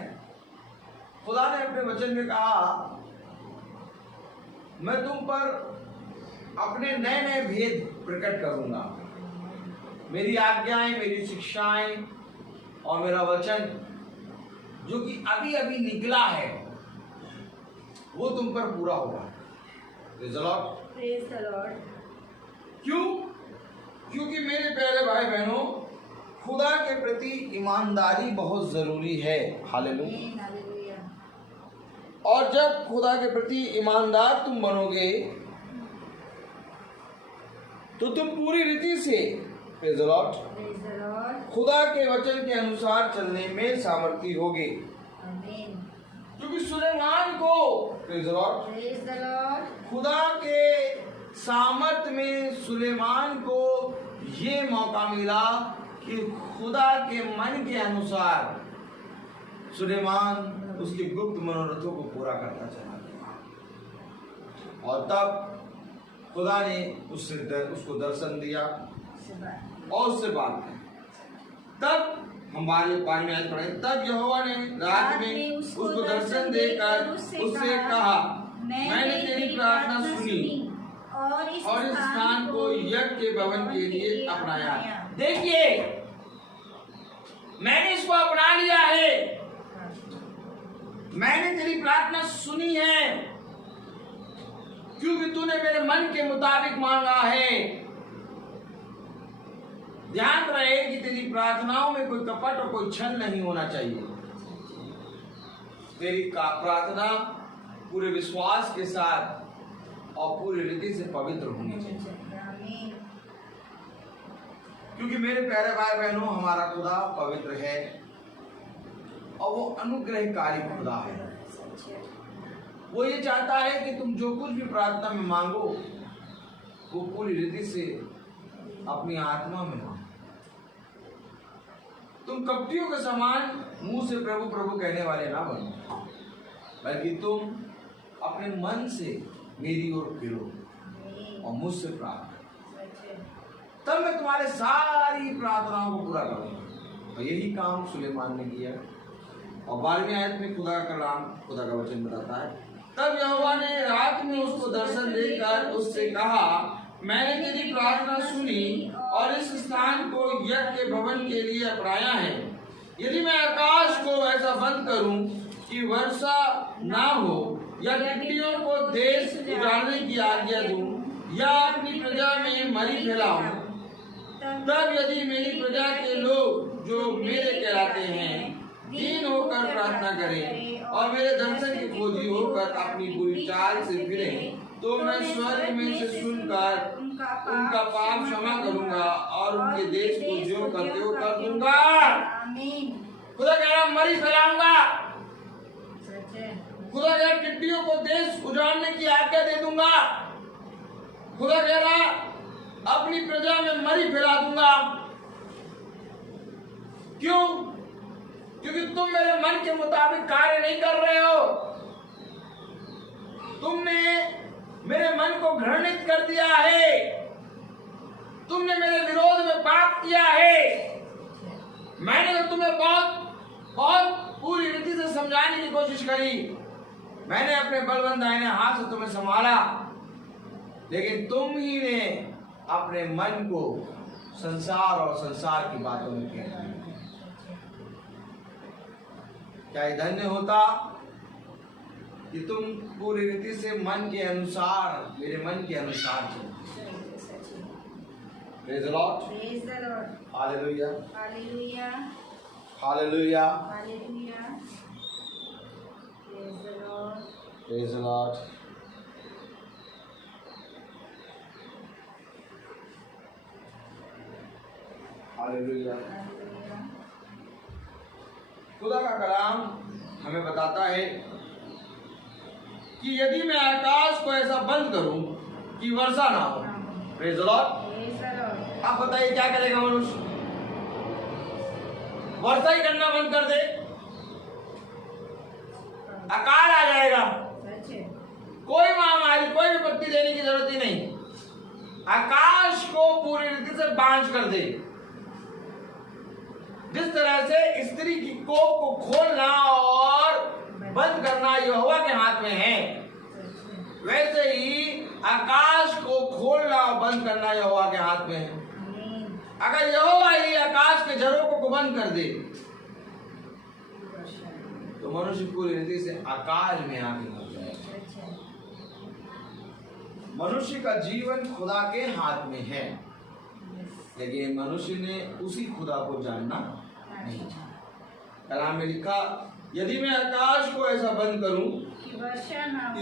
खुदा ने अपने वचन में कहा, मैं तुम पर अपने नए नए भेद प्रकट करूंगा। मेरी आज्ञाएं, मेरी शिक्षाएं और मेरा वचन जो कि अभी अभी निकला है वो तुम पर पूरा होगा। Praise the Lord. Praise the Lord. क्यों? क्योंकि मेरे प्यारे भाई बहनों, खुदा के प्रति ईमानदारी बहुत जरूरी है। हालेलुया। Amen, hallelujah. और जब खुदा के प्रति ईमानदार तुम बनोगे तो तुम पूरी रीति से Praise the Lord, Praise the Lord. खुदा के वचन के अनुसार चलने में सामर्थ्य होगे। Amen. क्योंकि सुलेमान को Praise the Lord, Praise the Lord. खुदा के सामर्थ में सुलेमान को ये मौका मिला कि खुदा के मन के अनुसार सुलेमान उसके गुप्त मनोरथों को पूरा करता चला गया। और तब खुदा ने उसको दर्शन दिया और उससे बात की। तब हमारे पानी में पढ़े, तब यहोवा ने रात में उसको दर्शन देकर उससे कहा, मैंने तेरी प्रार्थना सुनी और इस स्थान को यज्ञ के भवन के लिए अपनाया। देखिए, मैंने इसको अपना लिया है, मैंने तेरी प्रार्थना सुनी है, क्योंकि तूने मेरे मन के मुताबिक मांगा है। ध्यान रहे कि तेरी प्रार्थनाओं में कोई कपट और कोई छल नहीं होना चाहिए। तेरी प्रार्थना पूरे विश्वास के साथ और पूरी रीति से पवित्र होनी चाहिए। क्योंकि मेरे प्यारे भाई बहनों, हमारा खुदा पवित्र है और वो अनुग्रहकारी खुदा है। वो ये चाहता है कि तुम जो कुछ भी प्रार्थना में मांगो वो पूरी रीति से अपनी आत्मा में मांगो। तुम कपटियों के समान मुंह से प्रभु प्रभु कहने वाले ना बनो, बल्कि तुम अपने मन से मेरी ओर फिरो और मुझसे प्रार्थना, तब मैं तुम्हारे सारी प्रार्थनाओं को पूरा करूंगा। और यही काम सुलेमान ने किया। और 12वीं आयत में खुदा का कलाम, खुदा का वचन बताता है, तब यहोवा ने रात में उसको दर्शन देकर उससे कहा, मैंने तेरी प्रार्थना सुनी और इस स्थान को यज्ञ के भवन के लिए अपनाया है। यदि मैं आकाश को ऐसा बंद करूं कि वर्षा ना हो या टिड्डियों को देश उजाड़ने की आज्ञा दूं या अपनी प्रजा में मरी फैलाऊं, तब यदि मेरी प्रजा के लोग जो मेरे कहलाते हैं दीन होकर प्रार्थना करें और मेरे दर्शन के खोजी होकर अपनी बुरी चाल से फिरें, तो मैं स्वर्ग में से सुनकर उनका पाप क्षमा करूंगा और उनके देश को जो करते हो कर दूंगा। खुदा कह रहा मरी फैलाऊंगा। खुदा कह रहा टिड्डियों को देश उजाड़ने की आज्ञा दे दूंगा। खुदा कह रहा अपनी प्रजा में मरी फैला दूंगा। क्यों? क्योंकि तुम मेरे मन के मुताबिक कार्य नहीं कर रहे हो। तुमने मेरे मन को घृणित कर दिया है, तुमने मेरे विरोध में पाप किया है। मैंने तो तुम्हें बहुत पूरी रीति से समझाने की कोशिश करी, मैंने अपने बलवंत दाहिने हाथ से तुम्हें संभाला, लेकिन तुम ही ने अपने मन को संसार और संसार की बातों में किया। क्या धन्य होता कि तुम पूरी रीति से मन के अनुसार, मेरे मन के अनुसार चलो। Praise the Lord. Praise the Lord. Hallelujah. Hallelujah. Hallelujah. Hallelujah. Praise the Lord. Praise the Lord. Hallelujah. Hallelujah. खुदा का कलाम हमें बताता है कि यदि मैं आकाश को ऐसा बंद करूं कि वर्षा ना हो। Praise the Lord. Praise the Lord. आप बताइए क्या करेगा मनुष्य? वर्षा ही करना बंद कर दे, अकाल आ जाएगा। सच है। कोई महामारी, कोई विपत्ति देने की जरूरत ही नहीं। आकाश को पूरी रीति से बांझ कर दे। जिस तरह से स्त्री की कोख को खोलना और बंद करना यहोवा के हाथ में है, वैसे ही आकाश को खोलना और बंद करना यहोवा के हाथ में है। अगर यहोवा ही आकाश के झरोकों को बंद कर दे तो मनुष्य पूरी रीति से अकाल में आके मर जाएगा। मनुष्य का जीवन खुदा के हाथ में है, लेकिन मनुष्य ने उसी खुदा को जानना नहीं। कलाम में लिखा, यदि मैं आकाश को ऐसा बंद करूं कि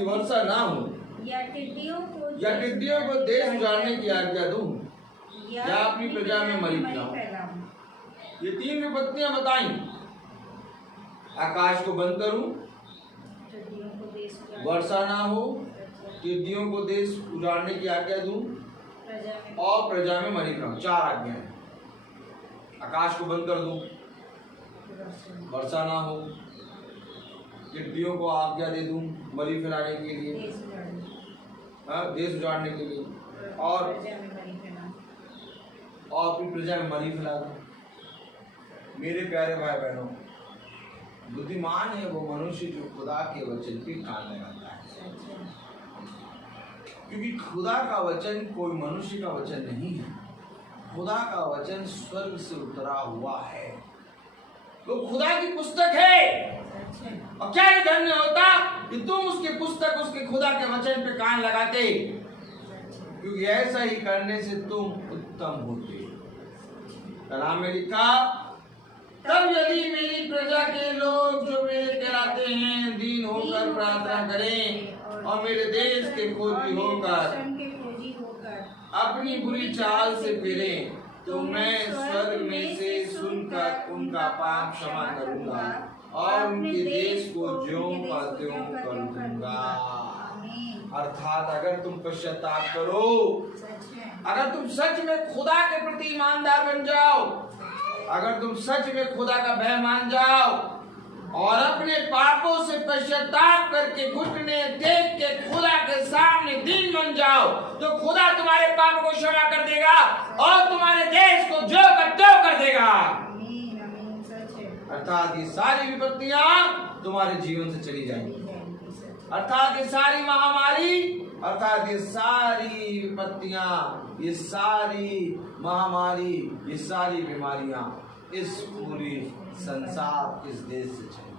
वर्षा ना हो, या टिड्डियों को देश उजाड़ने की आज्ञा दूं, या अपनी प्रजा में मरी फैलाऊं। ये 3 विपत्तियां बताई। आकाश को बंद करूं, वर्षा ना हो, टिड्डियों को देश उजाड़ने की आज्ञा दूं और प्रजा में मरी फैलाऊं। 4 आज्ञाएं। आकाश को बंद कर दूं, वर्षा ना हो, टिड्डियों को आज्ञा दे दूं मरी फैलाने के लिए, देश उजाड़ने के लिए, और अपनी प्रजा में मरी फैला दूं। मेरे प्यारे भाई बहनों, बुद्धिमान है वो मनुष्य जो खुदा के वचन पे कान लगाता है, क्योंकि खुदा का वचन कोई मनुष्य का वचन नहीं है। खुदा का वचन स्वर्ग से उतरा हुआ है, वो खुदा की पुस्तक है। और क्या ये धन्य होता कि तुम उसकी पुस्तक, उसके खुदा के वचन पे कान लगाते, क्योंकि ऐसा ही करने से तुम उत्तम होते। कलाम में लिखा, तब यदि मेरी प्रजा के लोग जो मेरे कहलाते हैं दीन होकर प्रार्थना करें और मेरे देश के खोजी होकर अपनी बुरी चाल से फिरें, तो मैं स्वर्ग में से सुनकर उनका पाप क्षमा करूंगा और उनके देश को ज्यों का त्यों कर दूंगा। अर्थात अगर तुम पश्चाताप करो, अगर तुम सच में खुदा के प्रति ईमानदार बन जाओ, अगर तुम सच में खुदा का भय मान जाओ और अपने पापों से पश्चाताप करके घुटने टेक के खुदा के सामने दीन बन जाओ, तो खुदा तुम्हारे पापों को क्षमा कर देगा और तुम्हारे देश को ज्यों का त्यों कर देगा। अर्थात ये सारी विपत्तियां तुम्हारे जीवन से चली जाएंगी। अर्थात ये सारी महामारी, अर्थात ये सारी विपत्तियां, ये सारी महामारी, ये सारी बीमारियां इस पूरी संसार, इस देश से चली।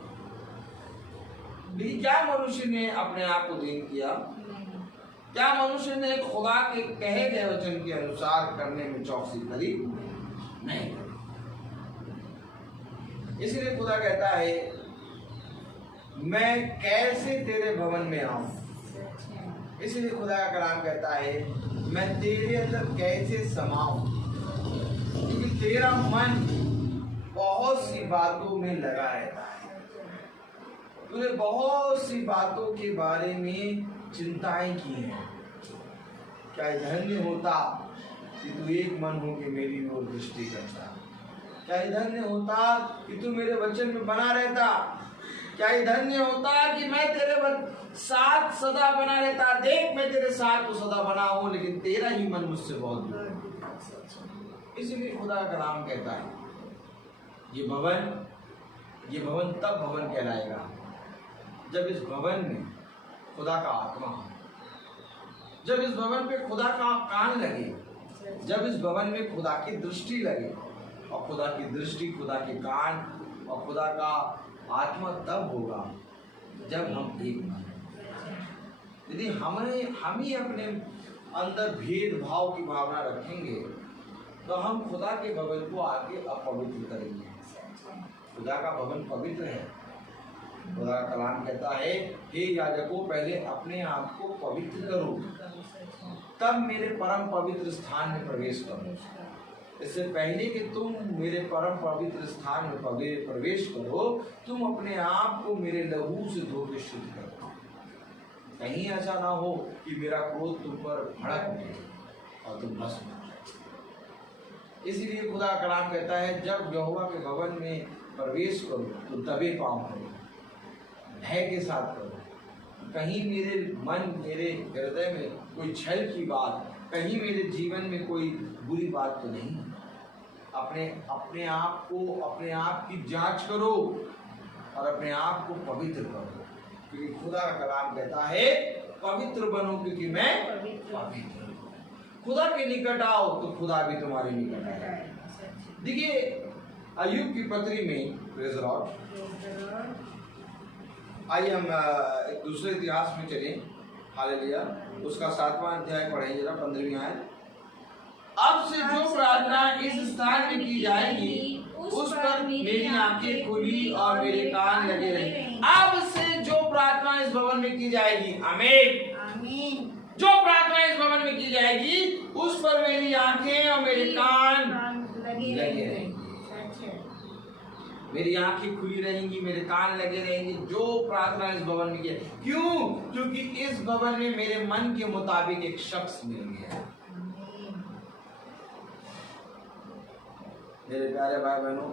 लेकिन क्या मनुष्य ने अपने आप को दीन किया? क्या मनुष्य ने खुदा के कहे गए वचन के अनुसार करने में चौकसी करी? नहीं। इसलिए खुदा कहता है, मैं कैसे तेरे भवन में आऊं। इसलिए खुदा का कलाम कहता है, मैं तेरे अंदर कैसे समाऊं, क्योंकि तेरा मन बहुत सी बातों में लगा रहता है। तूने बहुत सी बातों के बारे में चिंताएं की हैं। क्या धन्य होता कि तू एक मन हो के मेरी ओर दृष्टि करता। क्या धन्य होता कि तू मेरे वचन में बना रहता। क्या धन्य होता कि मैं तेरे साथ सदा बना रहता। देख, मैं तेरे साथ तो सदा बना हूं, लेकिन तेरा ही मन मुझसे बहुत दूर। इसलिए खुदा का कलाम कहता है, ये भवन तब भवन कहलाएगा जब इस भवन में खुदा का आत्मा हो, जब इस भवन पे खुदा का कान लगे, जब इस भवन में खुदा की दृष्टि लगे। और खुदा की दृष्टि, खुदा के कान और खुदा का आत्मा तब होगा जब हम एक मन। यदि हम ही अपने अंदर भेदभाव की भावना रखेंगे तो हम खुदा के भवन को आगे अपवित्र करेंगे। खुदा का भवन पवित्र है। खुदा का कलाम कहता है, हे याजकों, पहले अपने आप को पवित्र करो, तब मेरे परम पवित्र स्थान में प्रवेश करो। इससे पहले कि तुम मेरे परम पवित्र स्थान में प्रवेश करो, तुम अपने आप को मेरे लहू से धो के शुद्ध करो। कहीं ऐसा ना हो कि मेरा क्रोध तुम पर भड़क उठे और तुम भस्म हो जाओ। इसलिए खुदा कलाम कहता है, जब यहोवा के भवन में प्रवेश करो तो दबे पांव करो, भय के साथ करो। कहीं मेरे मन, मेरे हृदय में कोई छल की बात, कहीं मेरे जीवन में कोई बुरी बात तो नहीं। अपने आप की जांच करो और अपने आप को पवित्र करो, क्योंकि खुदा का कलाम कहता है पवित्र बनो क्योंकि मैं पवित्र हूं। खुदा के निकट आओ तो खुदा भी तुम्हारे निकट आएगा। देखिए अय्यूब की पत्री में, प्रेज़ द लॉर्ड, आइए हम एक दूसरे इतिहास में चलें। हालेलुया। उसका 7वां अध्याय पढ़ें जरा, 15वीं आयत। अब से जो प्रार्थना इस स्थान में की जाएगी उस पर मेरी आंखें खुली और मेरे कान लगे रहेंगे। अब से जो प्रार्थना इस भवन में की जाएगी, आमीन आमीन, जो प्रार्थना इस भवन में की जाएगी उस पर मेरी आंखें और मेरे कान लगे रहेंगे। मेरी आंखें खुली रहेंगी, मेरे कान लगे रहेंगे, जो प्रार्थना इस भवन में की। क्यों? क्योंकि इस भवन में मेरे मन के मुताबिक एक शख्स मिल गया। मेरे प्यारे भाई बहनों,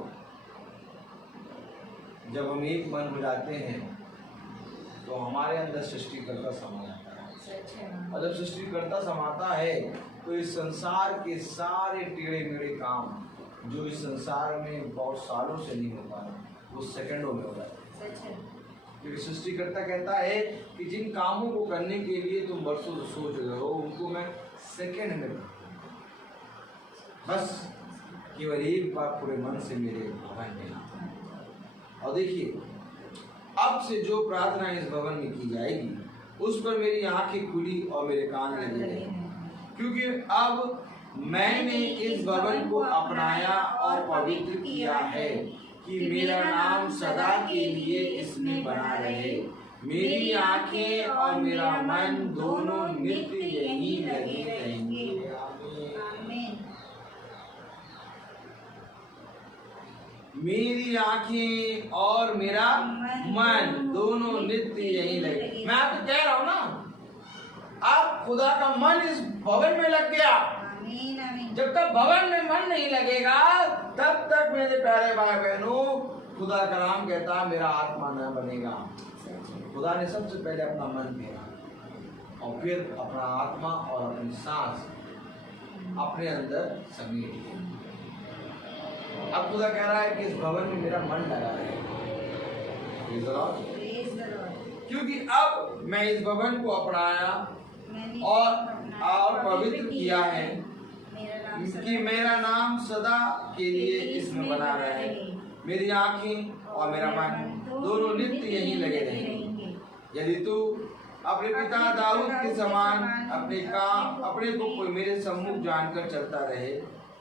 जब हम एक मन हो जाते हैं तो हमारे अंदर सृष्टिकर्ता समा जाता है। और जब सृष्टिकर्ता समाता है तो इस संसार के सारे टेढ़े मेढ़े काम जो इस संसार में बहुत सालों से नहीं हो पा रहे, वो सेकंडों में हो जाता है। क्योंकि सृष्टिकर्ता कहता है कि जिन कामों को करने के लिए तुम बरसों सोच रहे हो उनको मैं सेकंड में करूं। बस केवल एक बार पूरे मन से मेरे भवन में आता। और देखिए, अब से जो प्रार्थना इस भवन में की जाएगी उस पर मेरी आंखें खुली और मेरे कान लगे रहेंगे, क्योंकि अब मैंने इस भवन को अपनाया और पवित्र किया है कि मेरा नाम सदा के लिए इसमें बना रहे। मेरी आंखें और मेरा मन दोनों नित्य यहीं लगे रहेंगे। मेरी आंखें और मेरा मन दोनों नित्य यहीं लगे। मैं आपको कह रहा हूं ना, अब खुदा का मन इस भवन में लग गया। जब तक भवन में मन नहीं लगेगा तब तक मेरे प्यारे भाई बहनों, खुदा का नाम कहता मेरा आत्मा न बनेगा। खुदा ने सबसे पहले अपना मन फेरा और फिर अपना आत्मा और अपनी सांस अपने अंदर समेट लिया। अब खुदा कह रहा है कि इस भवन में मेरा मन लगा है, क्योंकि अब मैं इस भवन को अपनाया और पवित्र किया है कि मेरा नाम सदा के लिए इसमें बना रहे। मेरी आंखें और मेरा मन दोनों नित्य यहीं लगे रहेंगे। यदि तू अपने पिता दाऊद के समान अपने को कोई मेरे सम्मुख जानकर चलता रहे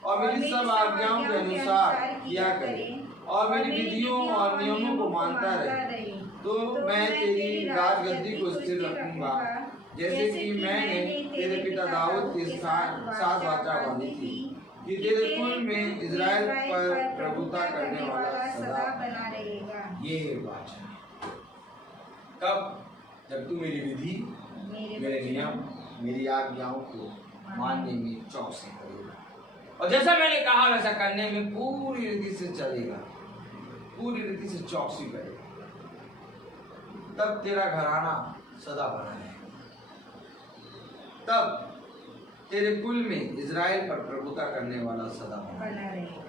और मेरी सब आज्ञाओं के अनुसार किया करे और मेरी विधियों और नियमों को मानता रहे, तो मैं तेरी राजगद्दी को स्थिर रखूंगा, जैसे कि मैंने तेरे पिता दाऊद के साथ वाचा बांधी थी कि तेरे कुल में इजराइल पर प्रभुता करने वाला सदा बना रहेगा। ये है वाचा। कब? जब तू मेरी विधि, मेरे नियम, मेरी आज्ञाओं को मानने में चौकसी करेगा और जैसा मैंने कहा वैसा करने में पूरी रीति से चलेगा, पूरी रीति से चौकसी करेगा, तब तेरा घराना सदा बना रहेगा। तब तेरे कुल में इजराइल पर प्रभुता करने वाला सदा बना रहेगा।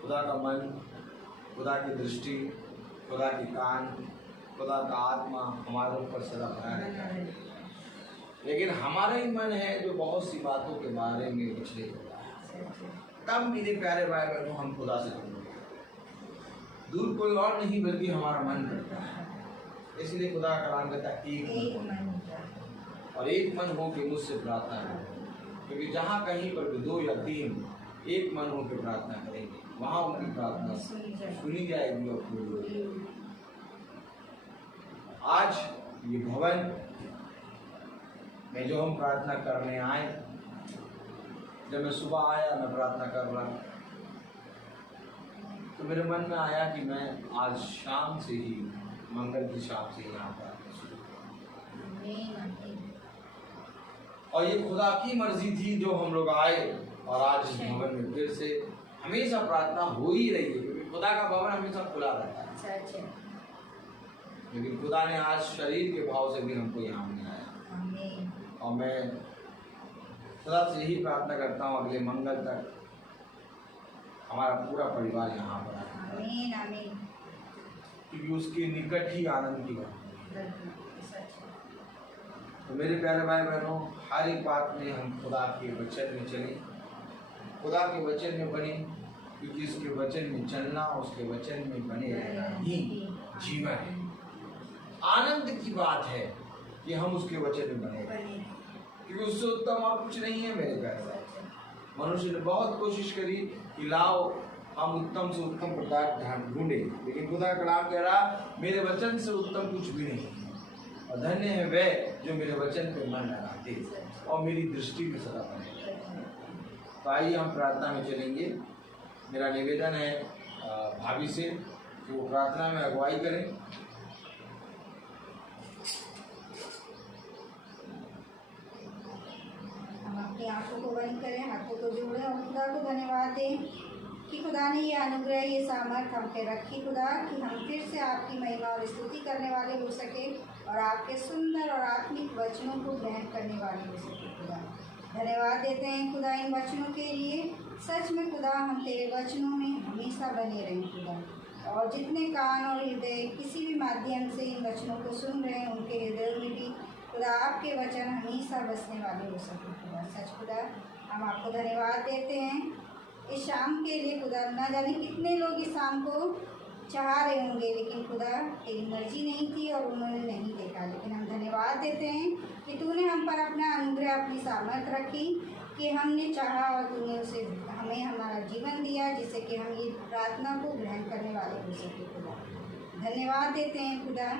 खुदा का मन, खुदा की दृष्टि, खुदा के कान, खुदा का आत्मा हमारे ऊपर सदा बना रहता है। लेकिन हमारा ही मन है जो बहुत सी बातों के बारे में विचलित होता है। तब मेरे प्यारे भाई बहनों, हम खुदा से दूर कोई और नहीं बल्कि हमारा मन करता है। इसलिए खुदा का नाम कहता है एक मन और एक मन हो के मुझसे प्रार्थना करो, क्योंकि जहाँ कहीं पर भी 2 या 3 एक मन हो के प्रार्थना करेंगे वहाँ उनकी प्रार्थना सुनी जाएगी और पूरी होगी। आज ये भवन में जो हम प्रार्थना करने आए, जब मैं सुबह आया, मैं प्रार्थना कर रहा तो मेरे मन में आया कि मैं आज शाम से ही, मंगल की शाम से यहाँ प्रार्थना शुरू और ये खुदा की मर्जी थी जो हम लोग आए और आज इस भवन में फिर से हमेशा प्रार्थना हो ही रही है, क्योंकि खुदा का भवन हमेशा खुला रहता है। लेकिन खुदा ने आज शरीर के भाव से भी हमको यहाँ मिलाया। आमीन। और मैं खुदा से यही प्रार्थना करता हूँ अगले मंगल तक हमारा पूरा परिवार यहाँ पर आए, आमीन आमीन। क्योंकि उसके निकट ही आनंद की बात है। सच है। तो मेरे प्यारे भाई बहनों, हर एक बात में हम खुदा के वचन में चलें, खुदा के वचन में बने, क्योंकि उसके वचन में चलना, उसके वचन में बने रहना ही जीवन है। आनंद की बात है कि हम उसके वचन में बने रहें, क्योंकि उससे उत्तम और कुछ नहीं है मेरे प्यारे भाई। मनुष्य ने बहुत कोशिश करी कि लाओ हम उत्तम से उत्तम पदार्थ ढूंढे, लेकिन खुदा का कलाम कह रहा मेरे वचन से उत्तम कुछ भी नहीं है। और धन्य है वे जो मेरे वचन पे मन लगाते और मेरी दृष्टि में सदा बने। तो आइए हम प्रार्थना में चलेंगे। मेरा निवेदन है भाभी से कि वो प्रार्थना में अगुवाई करें। हम अपनी आंखों को बंद करें, हाथों को जोड़ें और खुदा को धन्यवाद दें कि खुदा ने ये अनुग्रह, ये सामर्थ हम पे रखी खुदा, कि हम फिर से आपकी महिमा और स्तुति करने वाले हो सके और आपके सुंदर और आत्मिक वचनों को ग्रहण करने वाले हो सके खुदा। धन्यवाद देते हैं खुदा इन वचनों के लिए। सच में खुदा हम तेरे वचनों में हमेशा बने रहें खुदा, और जितने कान और हृदय किसी भी माध्यम से इन वचनों को सुन रहे हैं उनके हृदय में भी खुदा आपके वचन हमेशा बसने वाले हो सके खुदा। सच खुदा हम आपको धन्यवाद देते हैं इस शाम के लिए खुदा। ना जाने कितने लोग इस शाम को चाह रहे होंगे, लेकिन खुदा तेरी मर्जी नहीं थी और उन्होंने नहीं देखा, लेकिन हम धन्यवाद देते हैं कि तूने हम पर अपना अनुग्रह, अपनी सामर्थ रखी कि हमने चाहा और तूने उसे हमें हमारा जीवन दिया, जिससे कि हम ये प्रार्थना को ग्रहण करने वाले हो सके खुदा। धन्यवाद देते हैं खुदा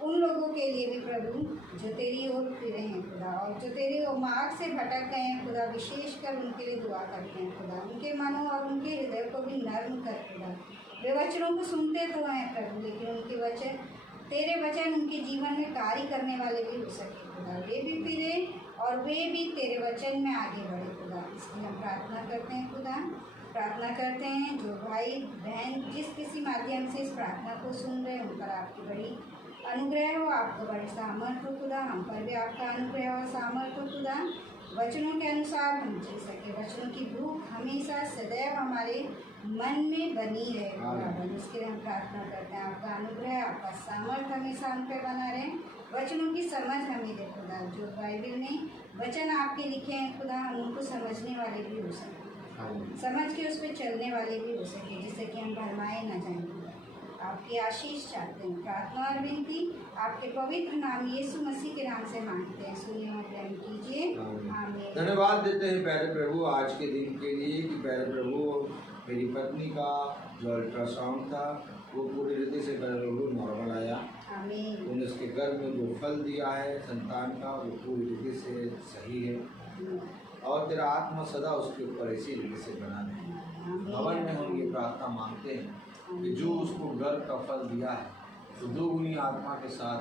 उन लोगों के लिए भी प्रभु जो तेरी ओर फिरे हैं खुदा, और जो तेरे ओर मार्ग से भटक गए हैं खुदा, विशेषकर उनके लिए दुआ करते हैं खुदा। उनके मनों और उनके हृदय को भी नर्म कर खुदा। वे वचनों को सुनते तो हैं प्रभु, लेकिन उनके वचन, तेरे वचन उनके जीवन में कार्य करने वाले भी हो सके खुदा। वे भी फिरे और वे भी तेरे वचन में आगे बढ़े खुदा। इसलिए हम प्रार्थना करते हैं खुदा, प्रार्थना करते हैं जो भाई बहन जिस किसी माध्यम से इस प्रार्थना को सुन रहे हैं उन पर आपकी बड़ी अनुग्रह हो, आपको बड़े सामर्थ हो खुदा। हम पर भी आपका अनुग्रह और सामर्थ हो खुदा। वचनों के अनुसार हम जी सके, वचनों की भूख हमेशा सदैव हमारे मन में बनी रहे खुदा। इसके लिए हम प्रार्थना करते हैं आपका अनुग्रह, आपका सामर्थ हमेशा हम पे बना रहे। वचनों की समझ हमें दे खुदा। जो बाइबल में वचन आपके लिखे हैं खुदा, हम उनको समझने वाले भी हो सके, समझ के उस पर चलने वाले भी हो सके, जिससे कि हम भरमाए ना जाएं खुदा। आपकी आशीष चाहते हैं। प्रार्थना और विनती आपके पवित्र नाम यीशु मसीह के नाम से मांगते हैं, सुनिए और ग्रहण कीजिए। आमीन। धन्यवाद देते हैं प्यारे प्रभु आज के दिन के लिए कि प्यारे प्रभु मेरी पत्नी का जो अल्ट्रासाउंड था वो पूरी रीति से प्यारे प्रभु नॉर्मल आया। आमीन। उन्होंने उसके गर्भ में जो फल दिया है संतान का वो पूरी रीति से सही है, और तेरा आत्मा सदा उसके ऊपर इसी रीति से बना रहे। भवन में हम ये प्रार्थना मांगते हैं कि जो उसको गर्भ का फल दिया है तो दोगुनी आत्मा के साथ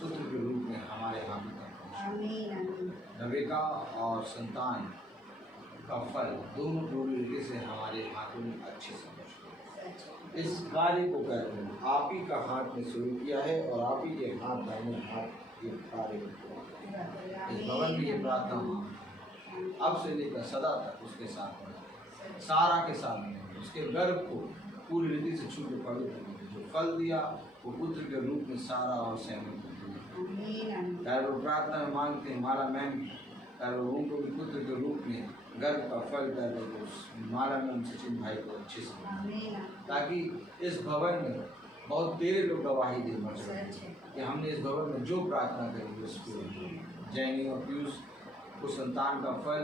पुत्र के रूप में हमारे हाथ में नवेका और संतान का फल दोनों पूरी रीति से हमारे हाथों में अच्छे से पहुँचे। इस कार्य को करते हैं आप ही का हाथ में शुरू किया है और आप ही के हाथ दाहिने हाथ ये कार्य को इस भवन में ये प्रार्थना अब से लेकर सदा तक उसके साथ सारा के साथ उसके गर्भ को पूरी रीति से छू के पवित्र जो फल दिया वो पुत्र के रूप में सारा और सहमत वो प्रार्थना में मांगते हैं माला मैम उनको भी पुत्र के रूप में गर्भ का फल कर माला मैम सचिन भाई को अच्छे से, ताकि इस भवन में बहुत तेरे लोग गवाही दे कि हमने इस भवन में जो प्रार्थना करी उसको जैनी और पीयूष को संतान का फल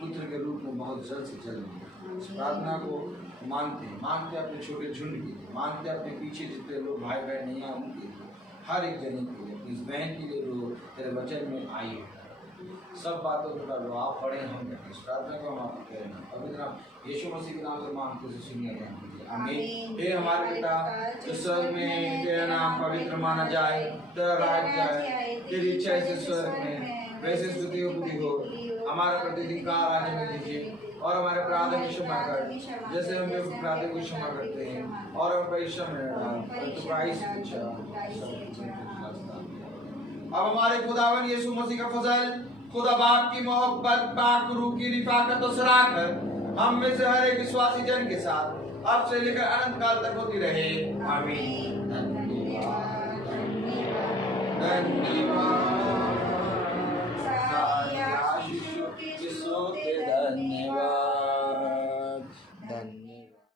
पुत्र के रूप में बहुत जल्द से जल्द इस प्रार्थना को मांगते अपने छोटे झुंड के लिए, मांगते अपने पीछे जितने लोग भाई बहन नहीं हैं उनके लिए, हर एक जने के लिए, इस बहन के लिए जो तेरे वचन में आई है। सब बातों का जो आप पढ़े हम करें, इस प्रार्थना को हम आपको करें पवित्र नाम यीशु मसीह के नाम से मांगते से सुनिए आमीन। हे हमारे पिता जो स्वर्ग में, तेरा नाम पवित्र माना जाए, तेरा राज जाए, तेरी इच्छा से स्वर्ग में वैसे स्तुति हो। हमारा प्रतिदिन का आज हमें दीजिए और हमारे अपराध की क्षमा कर जैसे हम अपराध को क्षमा करते हैं और हम परीक्षा में अब हमारे खुदावन यीशु मसीह का फजल खुदा बाप की मोहब्बत पाक रूह की रिफाकत और सराहत हम में से हर एक विश्वासी जन के साथ अब से लेकर अनंत काल तक होती रहे आमीन। धन्यवाद।